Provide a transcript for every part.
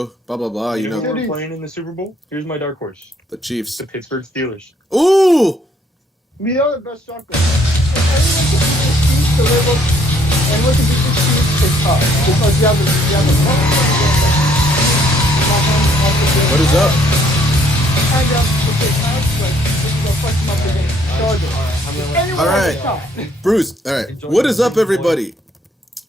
blah blah blah. You You know who know, we're playing in the Super Bowl? Here's my dark horse: the Chiefs. the Pittsburgh Steelers. Ooh, We are the best soccer. Everyone can beat the Chiefs, the Rebels, and we can beat the Chiefs. It's tough because you have what is up? And the fuck them up against Chargers. All right. Bruce. All right. What is up, everybody?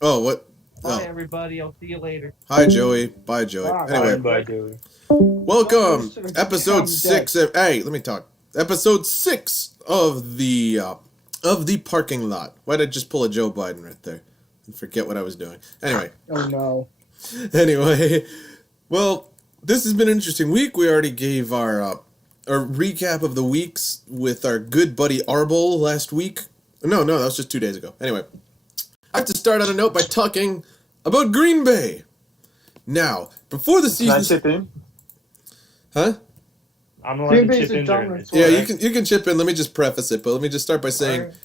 Oh, what? Bye, Oh, everybody. I'll see you later. hi, Joey. Bye, Joey. Bye. Anyway, Bye, Joey. welcome, Bye, Bruce. episode I'm 6. Hey, let me talk. Episode 6 of the parking lot. Why did I just pull a Joe Biden right there and forget what I was doing? Anyway. Oh no. Anyway, well, this has been an interesting week. We already gave our recap of the weeks with our good buddy Arbol last week. No, that was just 2 days ago. Anyway, I have to start on a note by talking about Green Bay. Now, before the Can I season... chip in? Huh? I'm allowed Green to Bay's chip a in there. dominant It's Yeah, alright. you can chip in. Let me just preface it, but let me just start by saying Alright.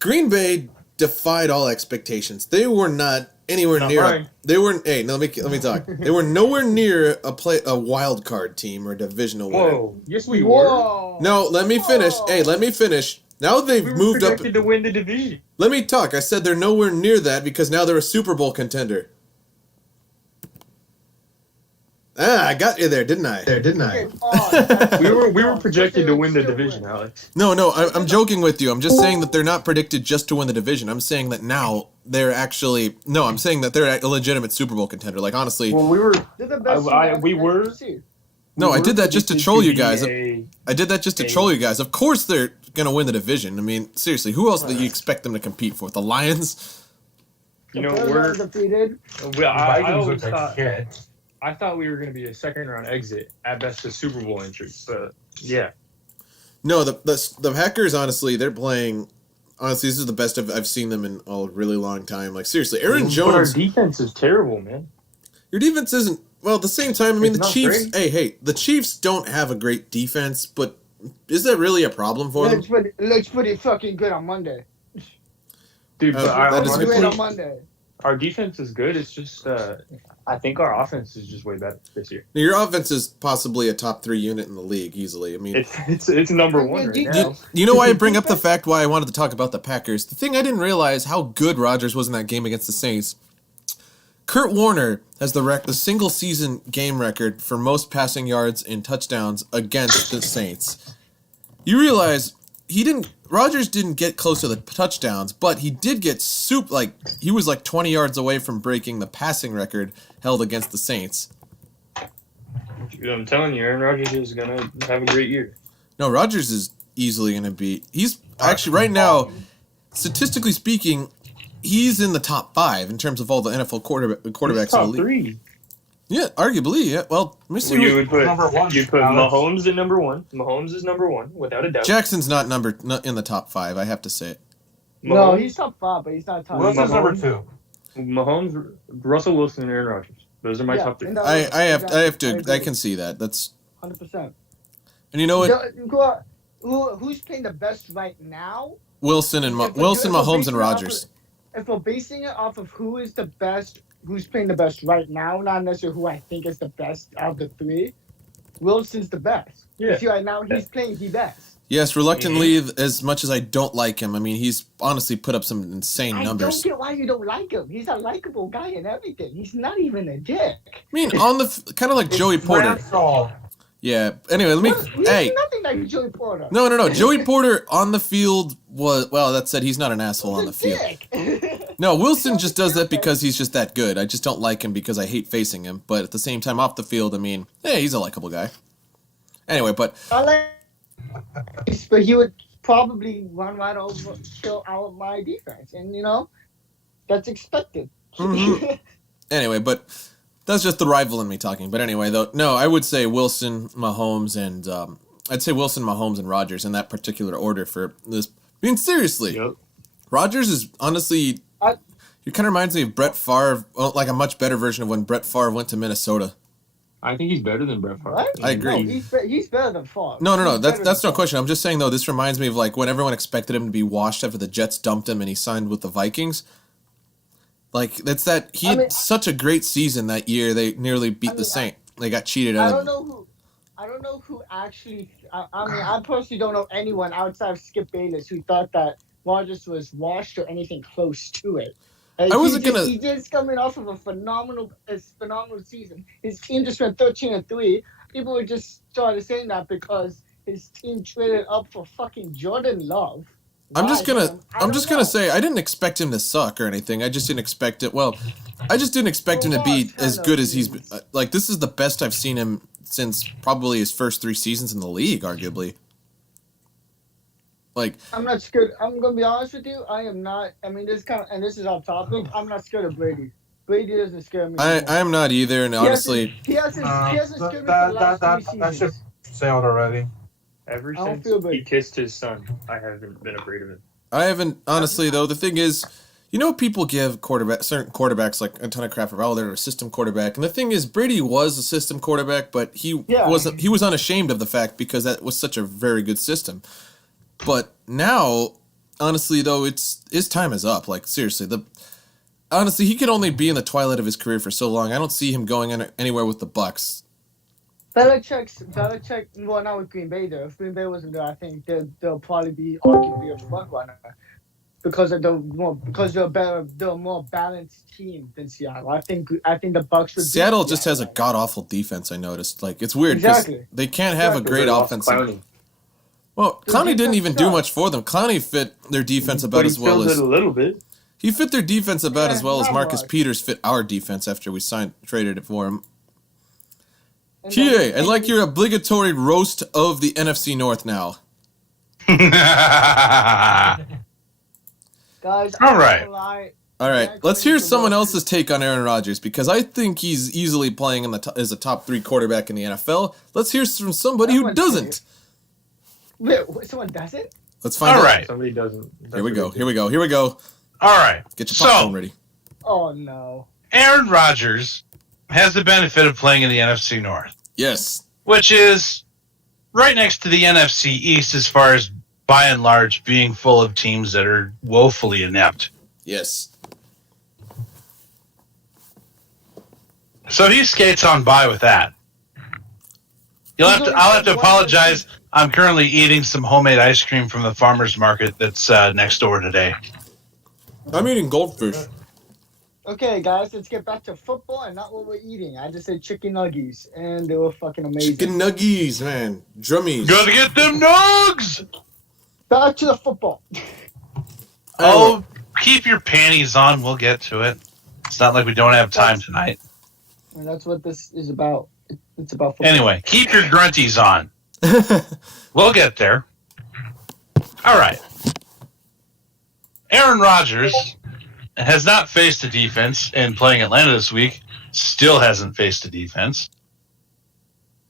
Green Bay defied all expectations. They were not anywhere Not near. mine. They weren't. Hey, no, let me talk. They were nowhere near a wild card team or divisional winner. Whoa. Yes, we were. Whoa. No, let me finish. Whoa. Hey, let me finish. Now they've We were moved up. projected to win the division. Let me talk. I said they're nowhere near that because now they're a Super Bowl contender. Ah, I got you there, didn't I? Okay, oh, We were projected to win the division, Alex. No, I'm joking with you. I'm just saying that they're not predicted just to win the division. I'm saying that now they're actually... No, I'm saying that they're a legitimate Super Bowl contender. Like, honestly... Well, we were. They're the best we team in were- the NFC. No, we I were did that just to predicted troll you be guys. a- I did that just to Hey. troll you guys. Of course they're going to win the division. I mean, seriously, who else do you expect them to compete for? The Lions? You know, The Bears we're. undefeated. I always thought. I thought we were going to be a second round exit, at best a Super Bowl entry. But yeah, No, the Packers, honestly, they're playing... Honestly, this is the best I've seen them in a really long time. Like, seriously, Aaron But our Jones... defense is terrible, man. Your defense isn't... Well, at the same time, I mean, It's the not Chiefs... great. Hey, the Chiefs don't have a great defense, but is that really a problem for them? Looks pretty fucking good on Monday. Dude, but that is Looks great on honestly, Monday. our defense is good. It's just, I think our offense is just way better this year. Your offense is possibly a top 3 unit in the league, easily. I mean... It's number one right now. You know why I bring up the fact why I wanted to talk about the Packers? The thing I didn't realize how good Rodgers was in that game against the Saints. Kurt Warner has the single season game record for most passing yards and touchdowns against the Saints. You realize Rodgers didn't get close to the touchdowns, but he did get he was like 20 yards away from breaking the passing record held against the Saints. Dude, I'm telling you, Aaron Rodgers is gonna have a great year. No, Rodgers is easily going to be... He's actually, right now, statistically speaking, he's in the top 5 in terms of all the NFL quarterbacks He's top in the league. 3. Yeah, arguably, yeah. Well, let me see. You would put Number one, you put Alex. Mahomes in number 1. Mahomes is number 1 without a doubt. Jackson's not in the top 5, I have to say it. No, Mahomes, he's top 5, but he's not top. Wilson's Mahomes. number 2. Mahomes, Russell Wilson, and Aaron Rodgers. Those are my top 3. and that- I have to. agree. I can see that. That's 100%. and you know what? Who's playing the best right now? Wilson, Mahomes, and Rodgers. If we're basing it off of who is the best, who's playing the best right now, not necessarily who I think is the best out of the 3, Wilson's the best. Yeah. See, right now he's playing the best. Yes, reluctantly, as much as I don't like him, I mean, he's honestly put up some insane I numbers. don't get why you don't like him. He's a likable guy and everything. He's not even a dick. I mean, on the kind of like Joey Porter. Bradshaw. Yeah. Anyway, let me. He's Hey. nothing like Joey Porter. No. Joey Porter on the field was... Well, that said, he's not an asshole on the He's a field. dick. No, Wilson just does that because he's just that good. I just don't like him because I hate facing him. But at the same time, off the field, I mean, hey, he's a likable guy. Anyway, but I like, but he would probably run right over, kill out my defense, and that's expected. Mhm. Anyway, but that's just the rival in me talking. But anyway, though, no, I would say Wilson, Mahomes, and I'd say Wilson, Mahomes, and Rodgers in that particular order for this. I mean, seriously, Yep. Rodgers is honestly. He kind of reminds me of Brett Favre, like a much better version of when Brett Favre went to Minnesota. I think he's better than Brett Favre. What? I agree. No, he's better than Favre. No. He's That's better no than question. I'm just saying though. This reminds me of like when everyone expected him to be washed after the Jets dumped him and he signed with the Vikings. Like that's that he had such a great season that year. They nearly beat the Saints. They got cheated out. I don't know who actually. I personally don't know anyone outside of Skip Bayless who thought that Rodgers was washed or anything close to it. He just coming off of a phenomenal season. His team just went 13-3. People were just started saying that because his team traded up for fucking Jordan Love. I'm just gonna say I didn't expect him to suck or anything. I just didn't expect it. Well, I just didn't expect him to be as good as he's been. Like this is the best I've seen him since probably his first 3 seasons in the league, arguably. Like I'm not scared. I'm gonna be honest with you. I am not. I mean, this is off topic. I'm not scared of Brady. Brady doesn't scare me. I am not either, and honestly, he hasn't scared me for the last 3 seasons. That should sailed already. Ever since he kissed his son, I haven't been afraid of him. I haven't, honestly, though. The thing is, people give certain quarterbacks like a ton of crap for, they're a system quarterback. And the thing is, Brady was a system quarterback, but he was unashamed of the fact because that was such a very good system. But now, honestly, though, his time is up. Like, seriously, honestly, he could only be in the twilight of his career for so long. I don't see him going anywhere with the Bucs. Belichick, well, not with Green Bay, though. If Green Bay wasn't there, I think they'll probably be arguably a front runner because they're a more balanced team than Seattle. I think the Bucs would. Seattle just has a god awful defense. I noticed. Like it's weird because they can't have a great offensive. Well, Clowney didn't even do much for them. Clowney fit their defense about as well as a little bit. He fit their defense about as well as Marcus Peters fit our defense after we traded it for him. TA, I'd like your obligatory roast of the NFC North now. Guys, all right. All right, let's hear someone else's take on Aaron Rodgers because I think he's easily playing as a top 3 quarterback in the NFL. Let's hear from somebody who doesn't. Wait, someone doesn't? Let's find out. All right. Somebody doesn't. Here we go. All right. Get your popcorn ready. Oh, no. Aaron Rodgers has the benefit of playing in the NFC North. Yes. Which is right next to the NFC East as far as, by and large, being full of teams that are woefully inept. Yes. So he skates on by with that. I'll have to apologize. I'm currently eating some homemade ice cream from the farmer's market that's next door today. I'm eating goldfish. Okay, guys, let's get back to football and not what we're eating. I just said chicken nuggies, and they were fucking amazing. Chicken nuggies, man. Drummies. Gotta get them nugs! Back to the football. Oh, keep your panties on. We'll get to it. It's not like we don't have time tonight. And that's what this is about. It's about football. Anyway, keep your grunties on. We'll get there. All right. Aaron Rodgers has not faced a defense, and playing Atlanta this week, still hasn't faced a defense.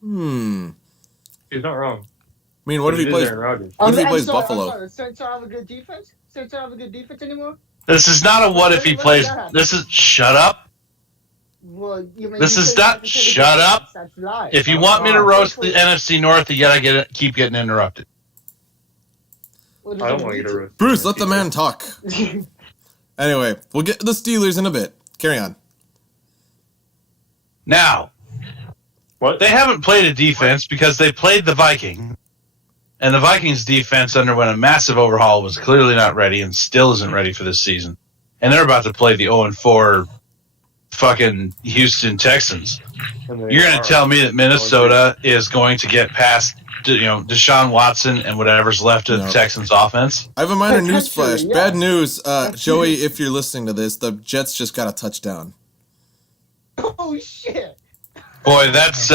He's not wrong. I mean, what if he plays? What if he plays Buffalo? Saints don't have a good defense. Saints don't have a good defense anymore. This is not a what if he plays. This is shut up. Well, this is not shut up. If you want me to roast the NFC North, you gotta keep getting interrupted. I don't want to get a roast. Bruce, let the man talk. Anyway, we'll get to the Steelers in a bit. Carry on. Now, they haven't played a defense because they played the Vikings. And the Vikings defense underwent a massive overhaul, was clearly not ready, and still isn't ready for this season. And they're about to play the 0-4 fucking Houston Texans. You're going to tell me that Minnesota is going to get past Deshaun Watson and whatever's left of the Texans offense? I have a minor news flash. Yeah. Bad news. Joey, if you're listening to this, the Jets just got a touchdown. Oh, shit. Boy, that's...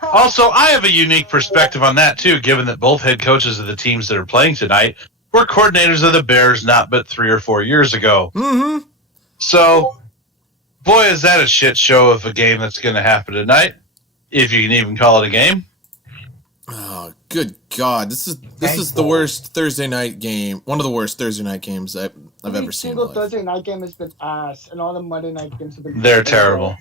Also, I have a unique perspective on that, too, given that both head coaches of the teams that are playing tonight were coordinators of the Bears not but 3 or 4 years ago. Mm-hmm. So, boy, is that a shit show of a game that's going to happen tonight, if you can even call it a game. Oh, good God. This is the worst Thursday night game. One of the worst Thursday night games I've ever seen. Every single Thursday night game has been ass, and all the Monday night games have been... They're terrible.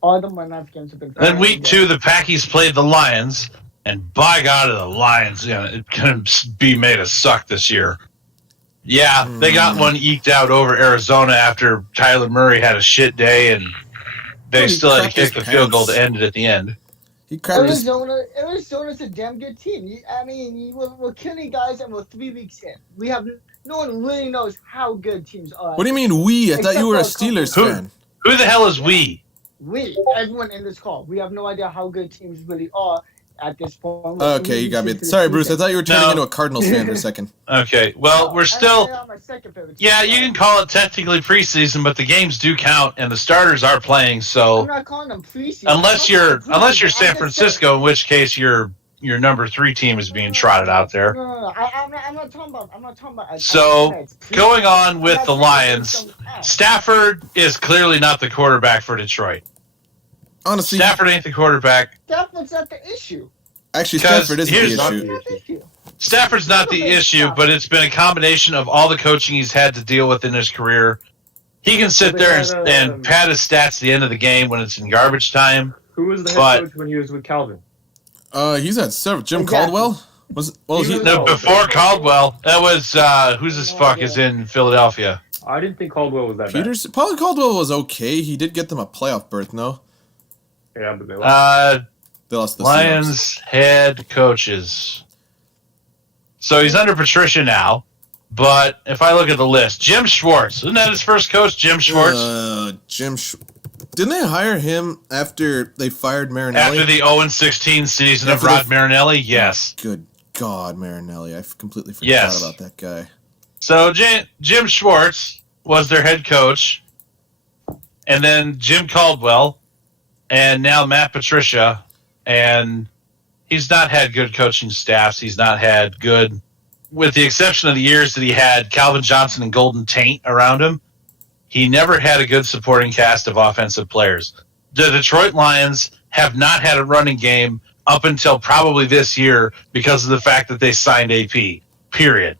All the Monday night games have been... Then week 2, the Packies played the Lions, and by God, are the Lions going to be made to suck this year. Yeah, they got one eked out over Arizona after Kyler Murray had a shit day, and they still had to kick the field goal to end it at the end. Arizona's a damn good team. We're killing guys, and we're 3 weeks in. No one really knows how good teams are. What do you mean we? I thought you were a Steelers fan. Who the hell is we? Everyone in this call. We have no idea how good teams really are at this point. Okay, you got me. Sorry, Bruce. I thought you were turning into a Cardinals fan for a second. Okay, well, we're still... Yeah, you can call it technically preseason, but the games do count, and the starters are playing, so... I'm not calling them preseason. Unless you're San Francisco, in which case your number 3 team is being trotted out there. No. I'm not talking about. So, going on with the Lions, Stafford is clearly not the quarterback for Detroit. Honestly, Stafford ain't the quarterback. Stafford's not the issue. Actually, Stafford isn't the issue. Stafford's not the issue, but it's been a combination of all the coaching he's had to deal with in his career. He can sit there and pad his stats at the end of the game when it's in garbage time. Who was the head coach when he was with Calvin? He's at Jim Caldwell. Before Caldwell, that was who's this fuck is in Philadelphia. I didn't think Caldwell was that bad. Paul Caldwell was okay. He did get them a playoff berth, no? Yeah, but they lost. The Lions Seahawks. Head coaches. So he's under Patricia now, but if I look at the list, Jim Schwartz, isn't that his first coach, Jim Schwartz? Didn't they hire him after they fired Marinelli? After the 0-16 season of Rod Marinelli, yes. Good God, Marinelli. I completely forgot about that guy. So Jim Schwartz was their head coach, and then Jim Caldwell, and now Matt Patricia, and he's not had good coaching staffs. He's not had good, with the exception of the years that he had Calvin Johnson and Golden Tate around him, he never had a good supporting cast of offensive players. The Detroit Lions have not had a running game up until probably this year because of the fact that they signed AP, period.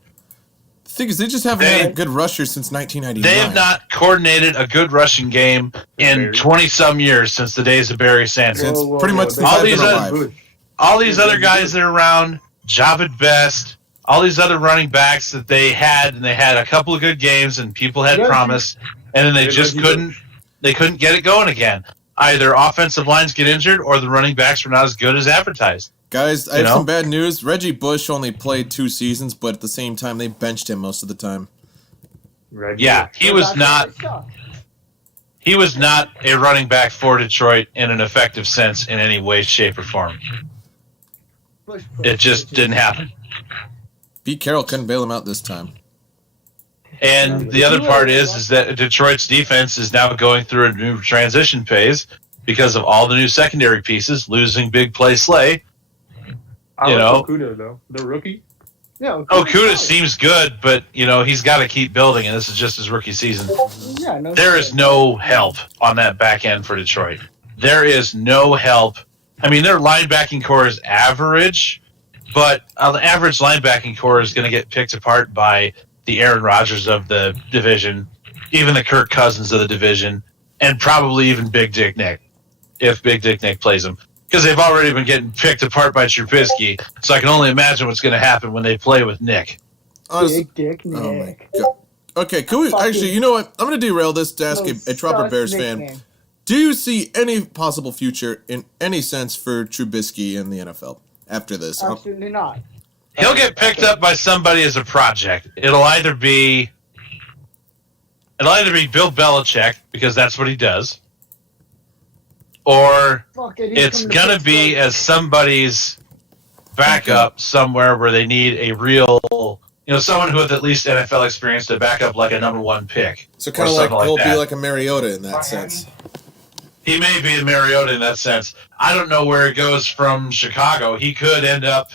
The thing is, they just haven't had a good rusher since 1999. They have not coordinated a good rushing game in 20-some years since the days of Barry Sanders. Pretty much since I've been alive. All these other guys that are around, Javid Best, all these other running backs that they had, and they had a couple of good games, and people had promise, and then they just couldn't get it going again. Either offensive lines get injured, or the running backs were not as good as advertised. Guys, I have some bad news. Reggie Bush only played 2 seasons, but at the same time, they benched him most of the time. He was not a running back for Detroit in an effective sense in any way, shape, or form. It just didn't happen. Pete Carroll couldn't bail him out this time. And the other part is that Detroit's defense is now going through a new transition phase because of all the new secondary pieces, losing Big Play Slay. Okudah, though. The rookie? Yeah, Okudah seems good, but, he's got to keep building, and this is just his rookie season. There is no help on that back end for Detroit. There is no help. I mean, their linebacking core is average, but the average linebacking core is going to get picked apart by the Aaron Rodgers of the division, even the Kirk Cousins of the division, and probably even Big Dick Nick, if Big Dick Nick plays him. Because they've already been getting picked apart by Trubisky, so I can only imagine what's going to happen when they play with Nick. Big Dick Nick. Oh my God. Okay, can we actually? You know what? I'm going to derail this to ask a proper Bears fan. Do you see any possible future in any sense for Trubisky in the NFL after this? Absolutely not. He'll get picked up by somebody as a project. It'll either be Bill Belichick, because that's what he does, or it's going to be as somebody's backup somewhere where they need a real, someone who with at least NFL experience to back up like a number 1 pick. So kind of like he'll be like a Mariota in that sense. He may be a Mariota in that sense. I don't know where it goes from Chicago. He could end up,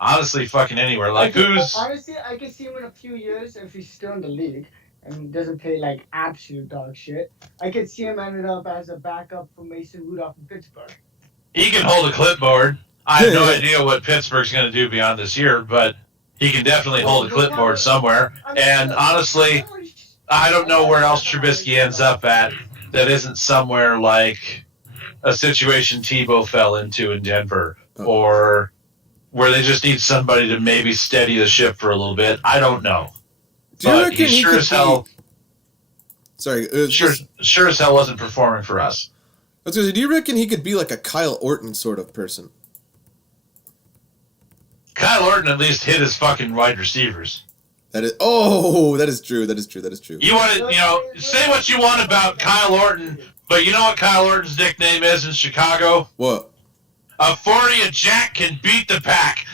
honestly, fucking anywhere. Honestly, I can see him in a few years if he's still in the league and doesn't play like absolute dog shit. I could see him ended up as a backup for Mason Rudolph in Pittsburgh. He can hold a clipboard. I have no idea what Pittsburgh's going to do beyond this year, but he can definitely hold a clipboard somewhere. And honestly, I don't know where else Trubisky ends up at that isn't somewhere like a situation Tebow fell into in Denver, or where they just need somebody to maybe steady the ship for a little bit. I don't know. Do you but reckon he sure as hell, sorry, sure as hell wasn't performing for us. I was gonna say, do you reckon he could be like a Kyle Orton sort of person? Kyle Orton at least hit his fucking wide receivers. That is true. That is true. You want to, say what you want about Kyle Orton, but you know what Kyle Orton's nickname is in Chicago? What? A 40 a Jack can beat the pack.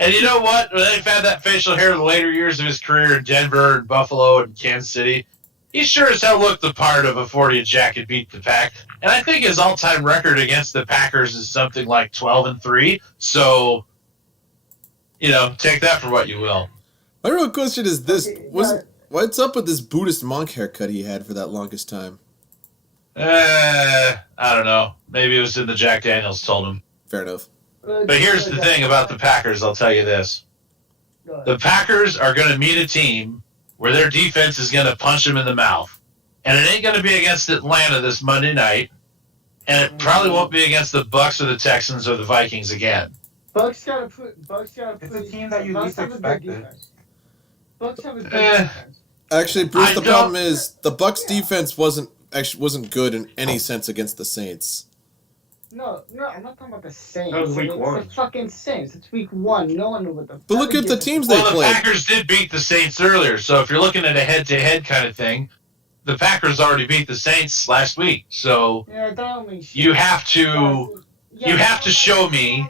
And you know what? They've had that facial hair in the later years of his career in Denver and Buffalo and Kansas City. He sure as hell looked the part of a 40 a Jack can beat the pack. And I think his all-time record against the Packers is something like 12-3. So, take that for what you will. My real question is this: what's up with this Buddhist monk haircut he had for that longest time? I don't know. Maybe it was in the Jack Daniels told him. Fair enough. But here's the thing about the Packers, I'll tell you this. The Packers are going to meet a team where their defense is going to punch them in the mouth. And it ain't going to be against Atlanta this Monday night. And it probably won't be against the Bucs or the Texans or the Vikings again. Bucs gotta put. It's a team that you least expected. Bucs have a good defense. Actually, Bruce, the problem is the Bucs defense wasn't good in any sense against the Saints. No, I'm not talking about the Saints. That was week 1. It's the fucking Saints. It's week 1. No one knew what the. But look at the teams they played. The Packers did beat the Saints earlier, so if you're looking at a head-to-head kind of thing, the Packers already beat the Saints last week. So yeah, that don't mean shit. you have to show me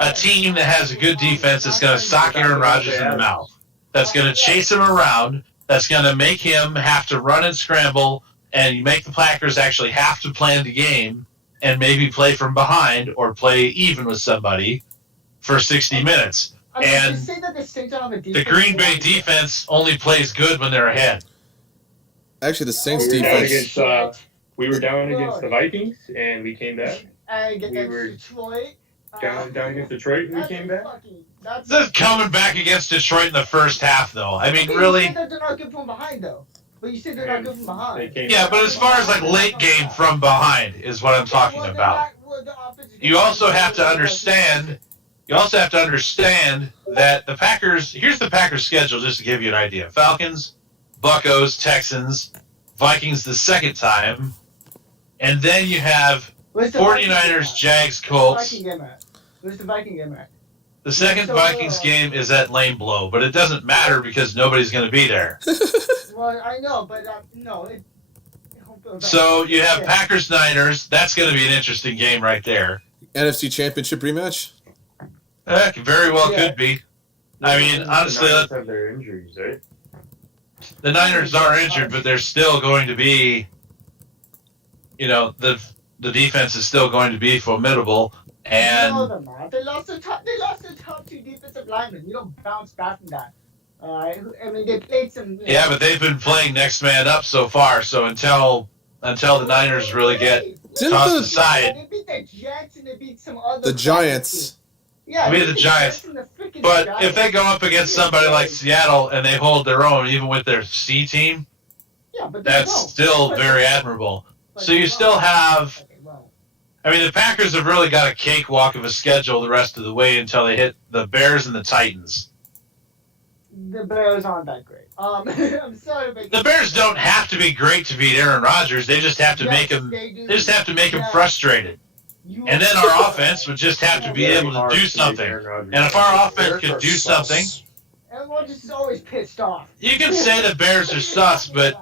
a team that has a good defense that's going to sock Aaron Rodgers in the mouth, that's going to chase him around, that's going to make him have to run and scramble, and you make the Packers actually have to plan the game and maybe play from behind or play even with somebody for 60 minutes. And the Green Bay defense only plays good when they're ahead. Actually, the Saints defense. We were down against the Vikings, and we came back. We were Detroit. Down against Detroit, and we came back. This is coming back against Detroit in the first half, though. I mean, really. You said that they're not good from behind, though. But you said they're not good from behind. Yeah, but as far as like late game from behind is what I'm talking about. You also have to understand. You also have to understand that the Packers. Here's the Packers' schedule, just to give you an idea: Falcons, Buccos, Texans, Vikings the second time, and then you have 49ers, Jags, Colts. Where's the Viking game at? The second Vikings game is at Lane Blow, but it doesn't matter because nobody's going to be there. Well, I know, but no. So you have Packers-Niners. That's going to be an interesting game right there. NFC Championship rematch? Heck, very well could be. I mean, honestly, the Niners have their injuries, right? The Niners are injured, but they're still going to be, the defense is still going to be formidable. And no, they're not. They lost the top 2 defensive linemen. You don't bounce back from that. I mean, they played some. Yeah, but they've been playing next man up so far. So until the Niners really get tossed aside, they beat the Jets and they beat some other. The Giants. Yeah, they beat the Giants. But if they go up against somebody like Seattle and they hold their own, even with their C team, that's still very admirable. So you still have. I mean, the Packers have really got a cakewalk of a schedule the rest of the way until they hit the Bears and the Titans. The Bears aren't that great. I'm sorry, but the Bears don't have to be great to beat Aaron Rodgers. They just have to make him. They just have to make him frustrated. And then our offense would just have to be able to do something. And if our offense could do something, Aaron Rodgers is always pissed off. You can say the Bears are sus, but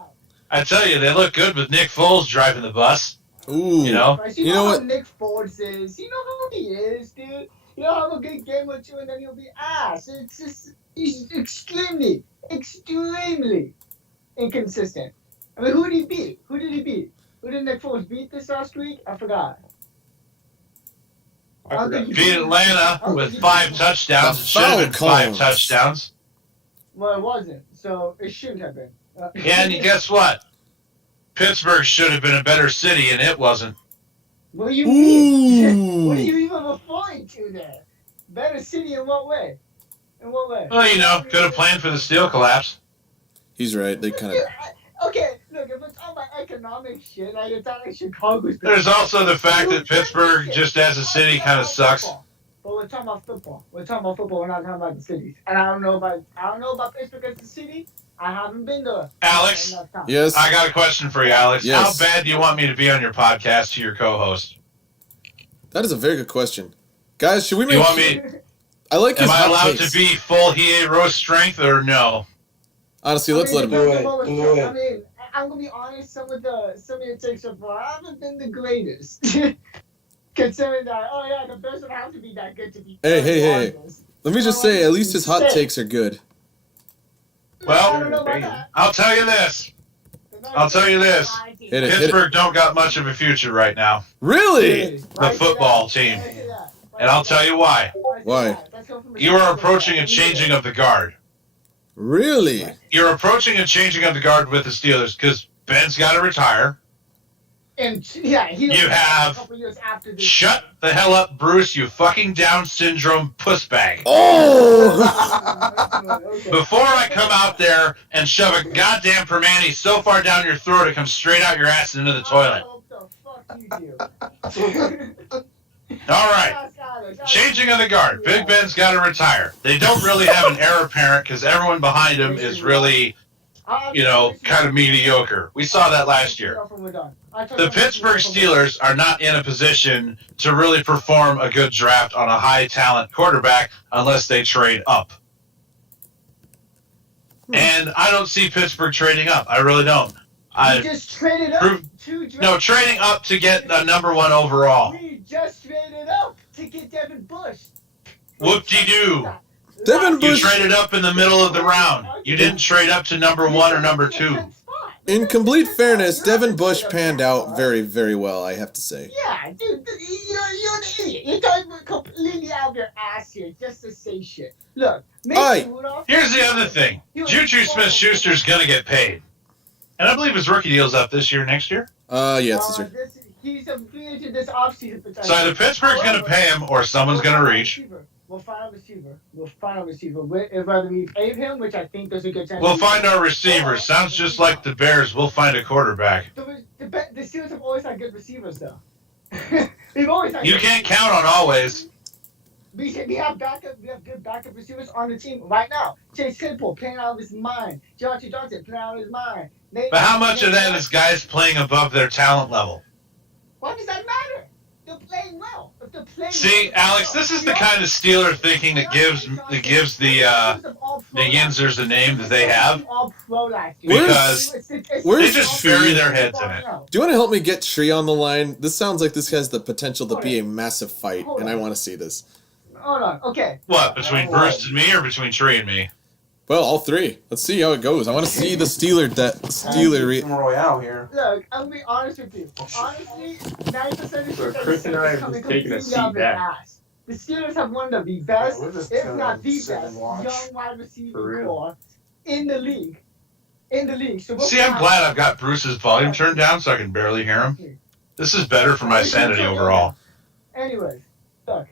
I tell you, they look good with Nick Foles driving the bus. Ooh. You know what Nick Foles is. You know how he is, dude. He'll have a good game or two, and then he'll be ass. It's just he's extremely inconsistent. I mean, who did he beat? Who did Nick Foles beat this last week? I forgot. Beat Atlanta with 5 touchdowns. It should have been 5 touchdowns. Well, it wasn't, so it shouldn't have been. And guess what? Pittsburgh should have been a better city, and it wasn't. What do you mean? What are you even referring to there? Better city in what way? In what way? Well, could have planned for the steel collapse. He's right. They kind of. Okay, look, if it's all about economic shit, it's not like Chicago's. There's also the fact that Pittsburgh, just as a city, kind of sucks. But we're talking about football. We're talking about football. We're not talking about the cities. And I don't know about Pittsburgh as the city. I haven't been there. Alex, yes, I got a question for you, Alex. Yes. How bad do you want me to be on your podcast to your co-host? that is a very good question, guys. Should we make? You want me? I like his Am I hot allowed takes. to be full Hero strength or no? Honestly, let's let him. Do it. I mean, I'm gonna be honest. Some of the takes so far haven't been the greatest. Considering that, the Bears don't have to be that good to be. Hey. Let me just say, at least his hot Shit. takes are good. Well, I don't know about that. I'll tell you this. Hit it. Pittsburgh don't got much of a future right now. Really? The football team. And I'll tell you why. Why? You are approaching a changing of the guard. Really? You're approaching a changing of the guard with the Steelers because Ben's got to retire. And you have a couple years after this. Shut the hell up, Bruce, you fucking Down syndrome pussbag. Oh! Okay. Before I come out there and shove a goddamn Permane so far down your throat it comes straight out your ass and into the toilet. I hope the fuck you do. All right. Changing of the guard. Big Ben's got to retire. They don't really have an heir apparent because everyone behind him is really, kind of mediocre. We saw that last year. The Pittsburgh Steelers are not in a position to really perform a good draft on a high-talent quarterback unless they trade up. And I don't see Pittsburgh trading up. I really don't. We just traded up trading up to get a number one overall. We just traded up to get Devin Bush. Whoop-de-doo. Devin You Bush, traded up in the middle of the round. You didn't trade up to number one or number two. in complete fairness, Devin Bush panned out very, very well, I have to say. Yeah, dude, you're an idiot. You're talking completely out of your ass here just to say shit. Look, Mason Rudolph. Here's the other thing. Juju Smith-Schuster's going to get paid. And I believe his rookie deal's up this year, next year. Yes, it's true. He's a free agent this offseason potentially. So either Pittsburgh's going to pay him or someone's going to reach. We'll find a receiver. Whether we pay him, which I think there's a good chance. We'll find our receiver. Sounds just like the Bears. We'll find a quarterback. The Steelers have always had good receivers, though. We've always had. You can't count on always. We have good backup receivers on the team right now. Chase Claypool playing out of his mind. Johnson Johnson playing out of his mind. But how much of that is guys playing above their talent level? Why does that matter? They're playing well. If they're playing See, well, Alex, this is the kind of Steeler thinking that gives the Yinzers a name that they have. Because they just bury their heads in it. Do you want to help me get Tree on the line? This sounds like this has the potential to be a massive fight, and I want to see this. Hold on, okay. What, between Bruce and me or between Tree and me? Well, all three. Let's see how it goes. I want to see the Steeler. Royale here. Look, I'm gonna be honest with you. Honestly, 90% of So shit Chris and I have coming just taken a completely seat out of their back. ass. The Steelers have one of the best, Yeah, we're just if gonna not the sit best, and watch. young wide For receiver real. core in the league. So we'll See, I'm find- glad I've got Bruce's volume turned down so I can barely hear him. This is better for my sanity overall. Anyways, look,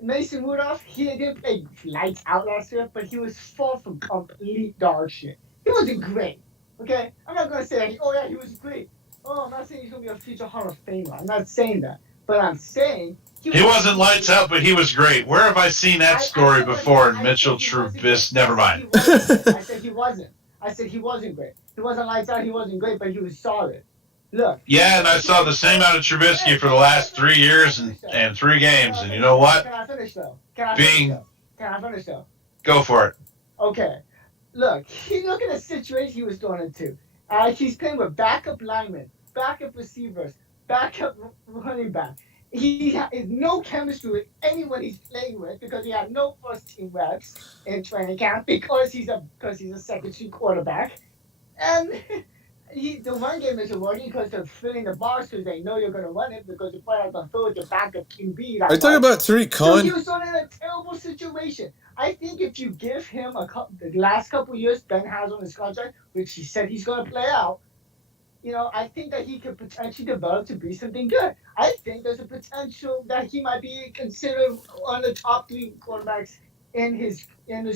Mason Rudolph, he didn't play lights out last year, but he was far from complete dog shit. He wasn't great, okay? I'm not going to say, he was great. Oh, I'm not saying he's going to be a future Hall of Famer. I'm not saying that. But I'm saying... He wasn't lights out, but he was great. Where have I seen that story before in Mitchell Trubisky? Never mind. I said he wasn't. I said he wasn't great. He wasn't lights out, he wasn't great, but he was solid. Look. Yeah, and I saw the same out of Trubisky for the last 3 years and 3 games, and you know what? Can I finish, though? Can I finish, though? Go for it. Okay. Look at the situation he was thrown into. He's playing with backup linemen, backup receivers, backup running back. He has no chemistry with anyone he's playing with because he had no first team reps in training camp because he's a second string quarterback. And the run game isn't working because they're filling the box because they know you're going to run it because you're probably going to throw it to backup QB. Are you talking about Tariq So Cohen? he was thrown in a terrible situation. I think if you give him the last couple of years Ben has on his contract, which he said he's going to play out, I think that he could potentially develop to be something good. I think there's a potential that he might be considered one of the top 3 quarterbacks in his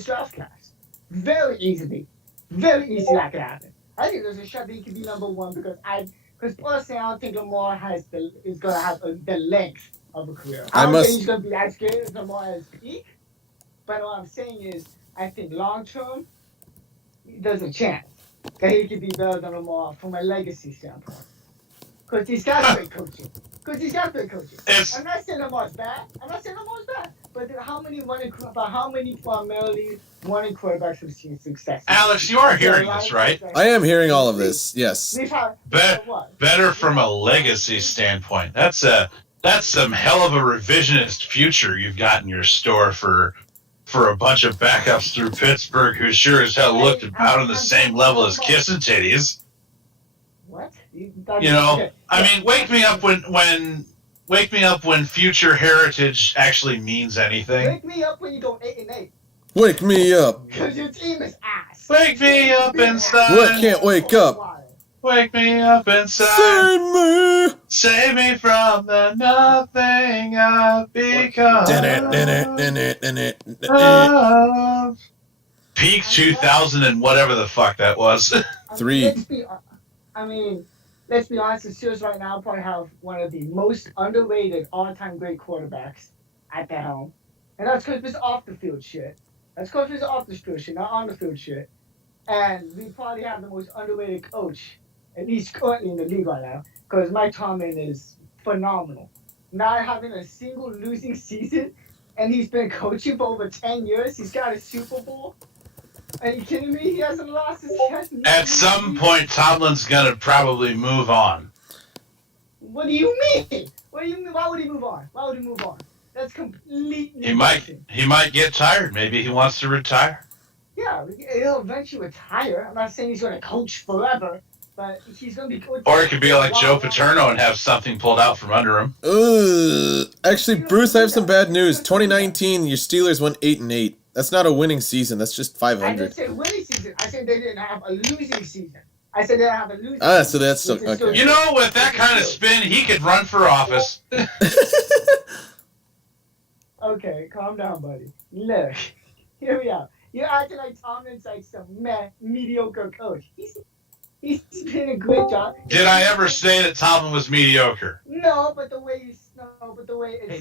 draft class. Very easily that could happen. I think there's a shot that he could be number 1 because Because personally, I don't think Lamar is going to have the length of a career. I don't must- think he's going to be as good as Lamar as peak. But what I'm saying is, I think long term, there's a chance that he could be better than Lamar from a legacy standpoint. Because he's got great coaching. I'm not saying Lamar's bad. But how many primarily running quarterbacks have seen success? Alex, you are hearing this, right? I am hearing all of this. Yes. Better from a legacy standpoint. That's some hell of a revisionist future you've got in your store for a bunch of backups through Pittsburgh who sure as hell looked about on the same level as kissing titties. What? I mean, wake me up when future heritage actually means anything. Wake me up when you go 8-8. Wake me up. Because your team is ass. Wake me up inside. What? Can't wake up. Wake me up inside. Save me. Save me from the nothing I've become. Peak 2000 and whatever the fuck that was. 3. Let's be honest. The Steelers right now probably have one of the most underrated all-time great quarterbacks at the helm. And that's because it's off the field shit. Not on the field shit. And we probably have the most underrated coach, at least currently in the league right now, because Mike Tomlin is phenomenal. Not having a single losing season, and he's been coaching for over 10 years. He's got a Super Bowl. Are you kidding me? He hasn't lost his chance. At some point, Tomlin's gonna probably move on. What do you mean? Why would he move on? That's completely. He might get tired. Maybe he wants to retire. Yeah, he'll eventually retire. I'm not saying he's going to coach forever, but he's going to be coaching. Or it could be like Joe Paterno and have something pulled out from under him. Actually, Bruce, I have some bad news. 2019, your Steelers went 8-8. That's not a winning season. That's just 500. I didn't say winning season. I said they didn't have a losing season. So that's still okay. You know, with that kind of spin, he could run for office. Okay, calm down, buddy. Look, here we are. You're acting like Tomlin's like some mediocre coach. He's doing a great job. Did I ever say that Tomlin was mediocre? No, but the way it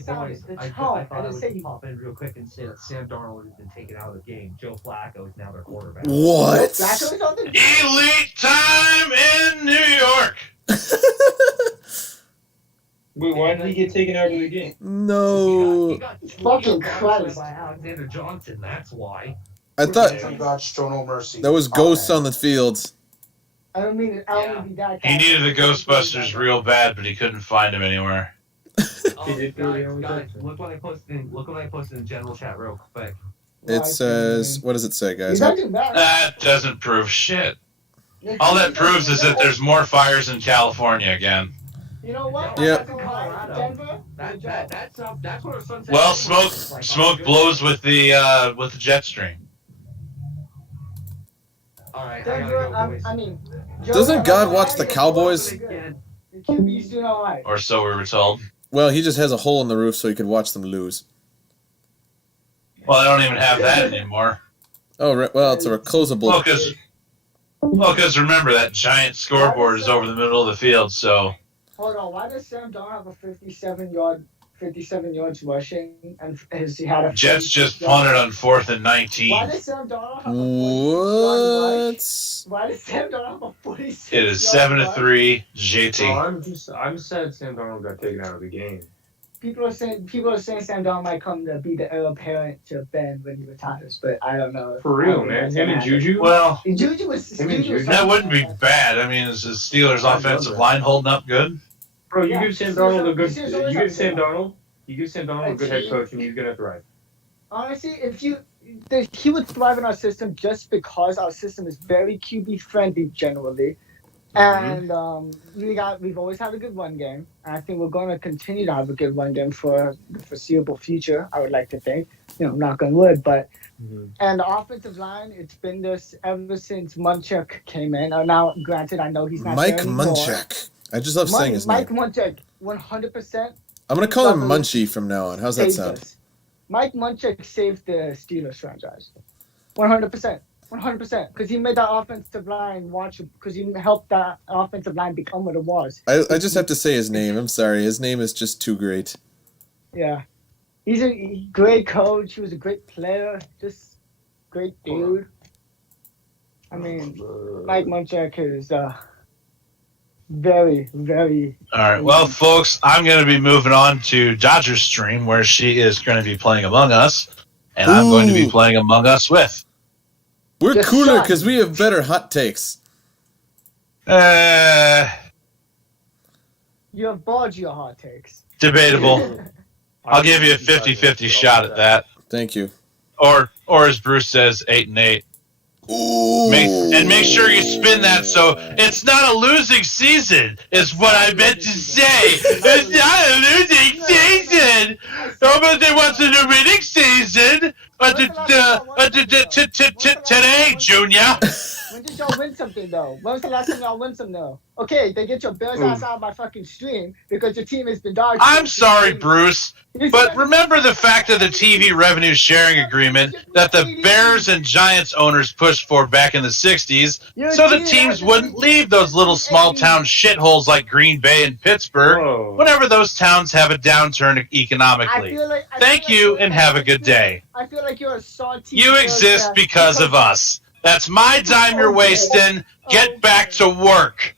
sounded, the tone. I thought I would pop in real quick and say that Sam Darnold has been taken out of the game. Joe Flacco is now their quarterback. What? Flacco's on the Elite time in New York. Wait, why did he get taken out of the game? No. He got Fucking Christ. by Alexander Johnson. That's why. I thought God, show no mercy. there was ghosts on the field. I don't mean to be that guy. He needed the Ghostbusters real bad, but he couldn't find them anywhere. Guys, look what I posted in the general chat real quick. It says, what does it say, guys? He's not doing bad. That doesn't prove shit. All that proves is that there's more fires in California again. You know what? Yep. Denver. That's what our son said. Well, smoke blows with the jet stream. All right, Denver. I gotta go, boys. Doesn't God watch the Cowboys? The QB's doing all right. Or so we were told. Well, he just has a hole in the roof so he could watch them lose. Well, I don't even have that anymore. Oh, right. Well, it's a closable. Well, because remember, that giant scoreboard is over the middle of the field, so... Hold on, why does Sam Darnold have a 57 yards rushing, and has he had a... Jets just punted on 4th and 19. Why does Sam Darnold have a 46 What? Why does Sam Darnold have a 46 It is 7-3, JT. I'm sad Sam Darnold got taken out of the game. People are saying Sam Darnold might come to be the heir apparent to Ben when he retires, but I don't know. For real, man. Him and Juju? Well, Juju was that wouldn't be bad. I mean, is the Steelers' offensive line holding up good? Bro, you Yeah. give Sam Darnold a good. He's always You up give Sam there. Darnold. You give Sam Darnold a good head coach, and he's gonna thrive. Honestly, he would thrive in our system just because our system is very QB friendly generally, and we've always had a good run game. And I think we're going to continue to have a good run game for the foreseeable future. I would like to think, knock on wood. But and the offensive line, it's been this ever since Munchak came in. Now, granted, I know he's not Mike there anymore. Munchak. I just love saying his Mike name. Munchak, 100%. I'm going to call him Munchie from now on. How's that saved sound? us. Mike Munchak saved the Steelers franchise. 100%. 100%. Because he made that offensive line because he helped that offensive line become what it was. I just have to say his name. I'm sorry. His name is just too great. Yeah. He's a great coach. He was a great player. Just great dude. I mean, Mike Munchak is very, very... All right. Well, folks, I'm going to be moving on to Dodger's stream where she is going to be playing Among Us. And I'm going to be playing Among Us with. We're Just cooler shut. because we have better hot takes. You have your hot takes. Debatable. I'll give you a 50-50 shot at that. Thank you. Or as Bruce says, 8-8. Ooh. Make sure you spin that so it's not a losing season, is what I meant to say. It's not a losing season. Nobody wants a winning season. Today, Junior. When did y'all win something, though? When was the last time y'all win something, though? Okay, they get your Bears ass out of my fucking stream because your team has been dog shit. I'm sorry, Bruce, but remember the fact of the TV revenue sharing agreement that the Bears and Giants owners pushed for back in the 60s so the teams wouldn't leave those little small town shitholes like Green Bay and Pittsburgh whenever those towns have a downturn economically. Thank you and have a good day. I feel like you're a salty... You exist because of us. That's my time you're wasting. Get back to work.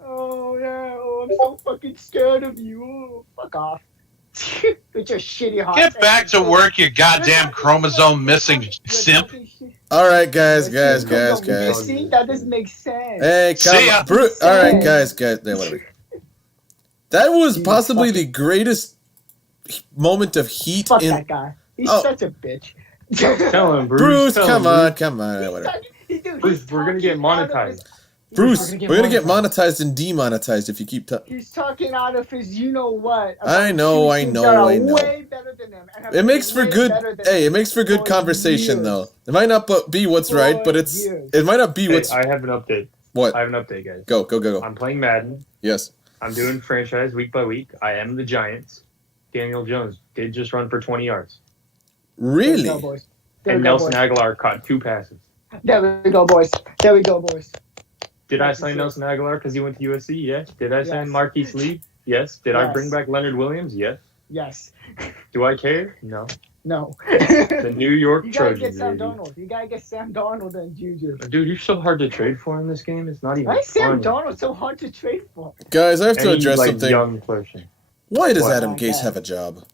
Oh, yeah. Oh, I'm so fucking scared of you. Oh, fuck off. With your shitty heart. Get back to work, you goddamn chromosome missing simp. All right, guys. See, that doesn't make sense. Hey, See ya. All right, guys. Yeah, whatever. That was possibly the greatest moment of heat Fuck in... that guy. He's such a bitch. Tell him, Bruce. Bruce, Tell come him, on, whatever. Bruce, we're gonna get monetized. Bruce, we're gonna get monetized and demonetized if you keep talking. He's talking out of his you-know-what. I know. Way better than him. It makes for good... Hey, it makes for good conversation, though. It might not be what's right, but it might not be what's... I have an update. What? I have an update, guys. Go. I'm playing Madden. Yes. I'm doing franchise week by week. I am the Giants. Daniel Jones did just run for 20 yards. Really? And Nelson Aguilar caught 2 passes. There we go, boys. Did I sign Nelson Aguilar because he went to USC? Yes. Did I sign Marquise Lee? Yes. Did I bring back Leonard Williams? Yes. Yes. Do I care? No. No. The New York Trojans. You gotta get Sam Darnold and Juju. Dude, you're so hard to trade for in this game. It's not even Why is Sam funny. Darnold so hard to trade for? Guys, I have to address Any, something. Young person. Why does What? Adam Gase have a job?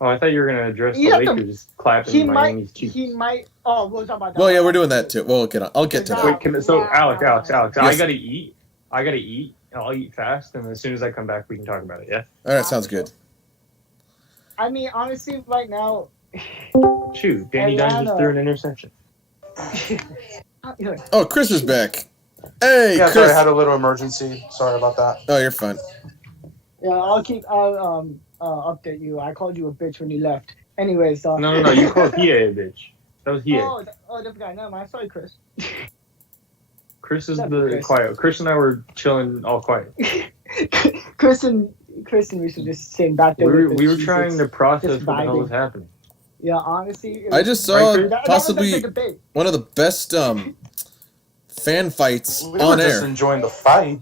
Oh, I thought you were going to address the Lakers clapping Miami's cheeks. He might. Oh, we'll talk about that. Well, yeah, we're doing that too. Well, I'll get to that. Wait, so Alex, Yes. I gotta eat. I'll eat fast, and as soon as I come back, we can talk about it. Yeah. All right, sounds good. I mean, honestly, right now. Shoot, Danny Dimes just threw an interception. Oh, Chris is back. Hey, yeah, Chris. sorry, I had a little emergency. Sorry about that. Oh, you're fine. Yeah, I'll update you. I called you a bitch when you left. Anyways, No, you called Hiei a bitch. That was Hiei. Different guy. No, man. Sorry, Chris. Chris is the quiet. Chris and I were chilling all quiet. Chris and we should just sitting back there. We were trying to process what the hell was happening. Yeah, honestly. I just saw possibly one of the best fan fights We on were air. just enjoying the fight.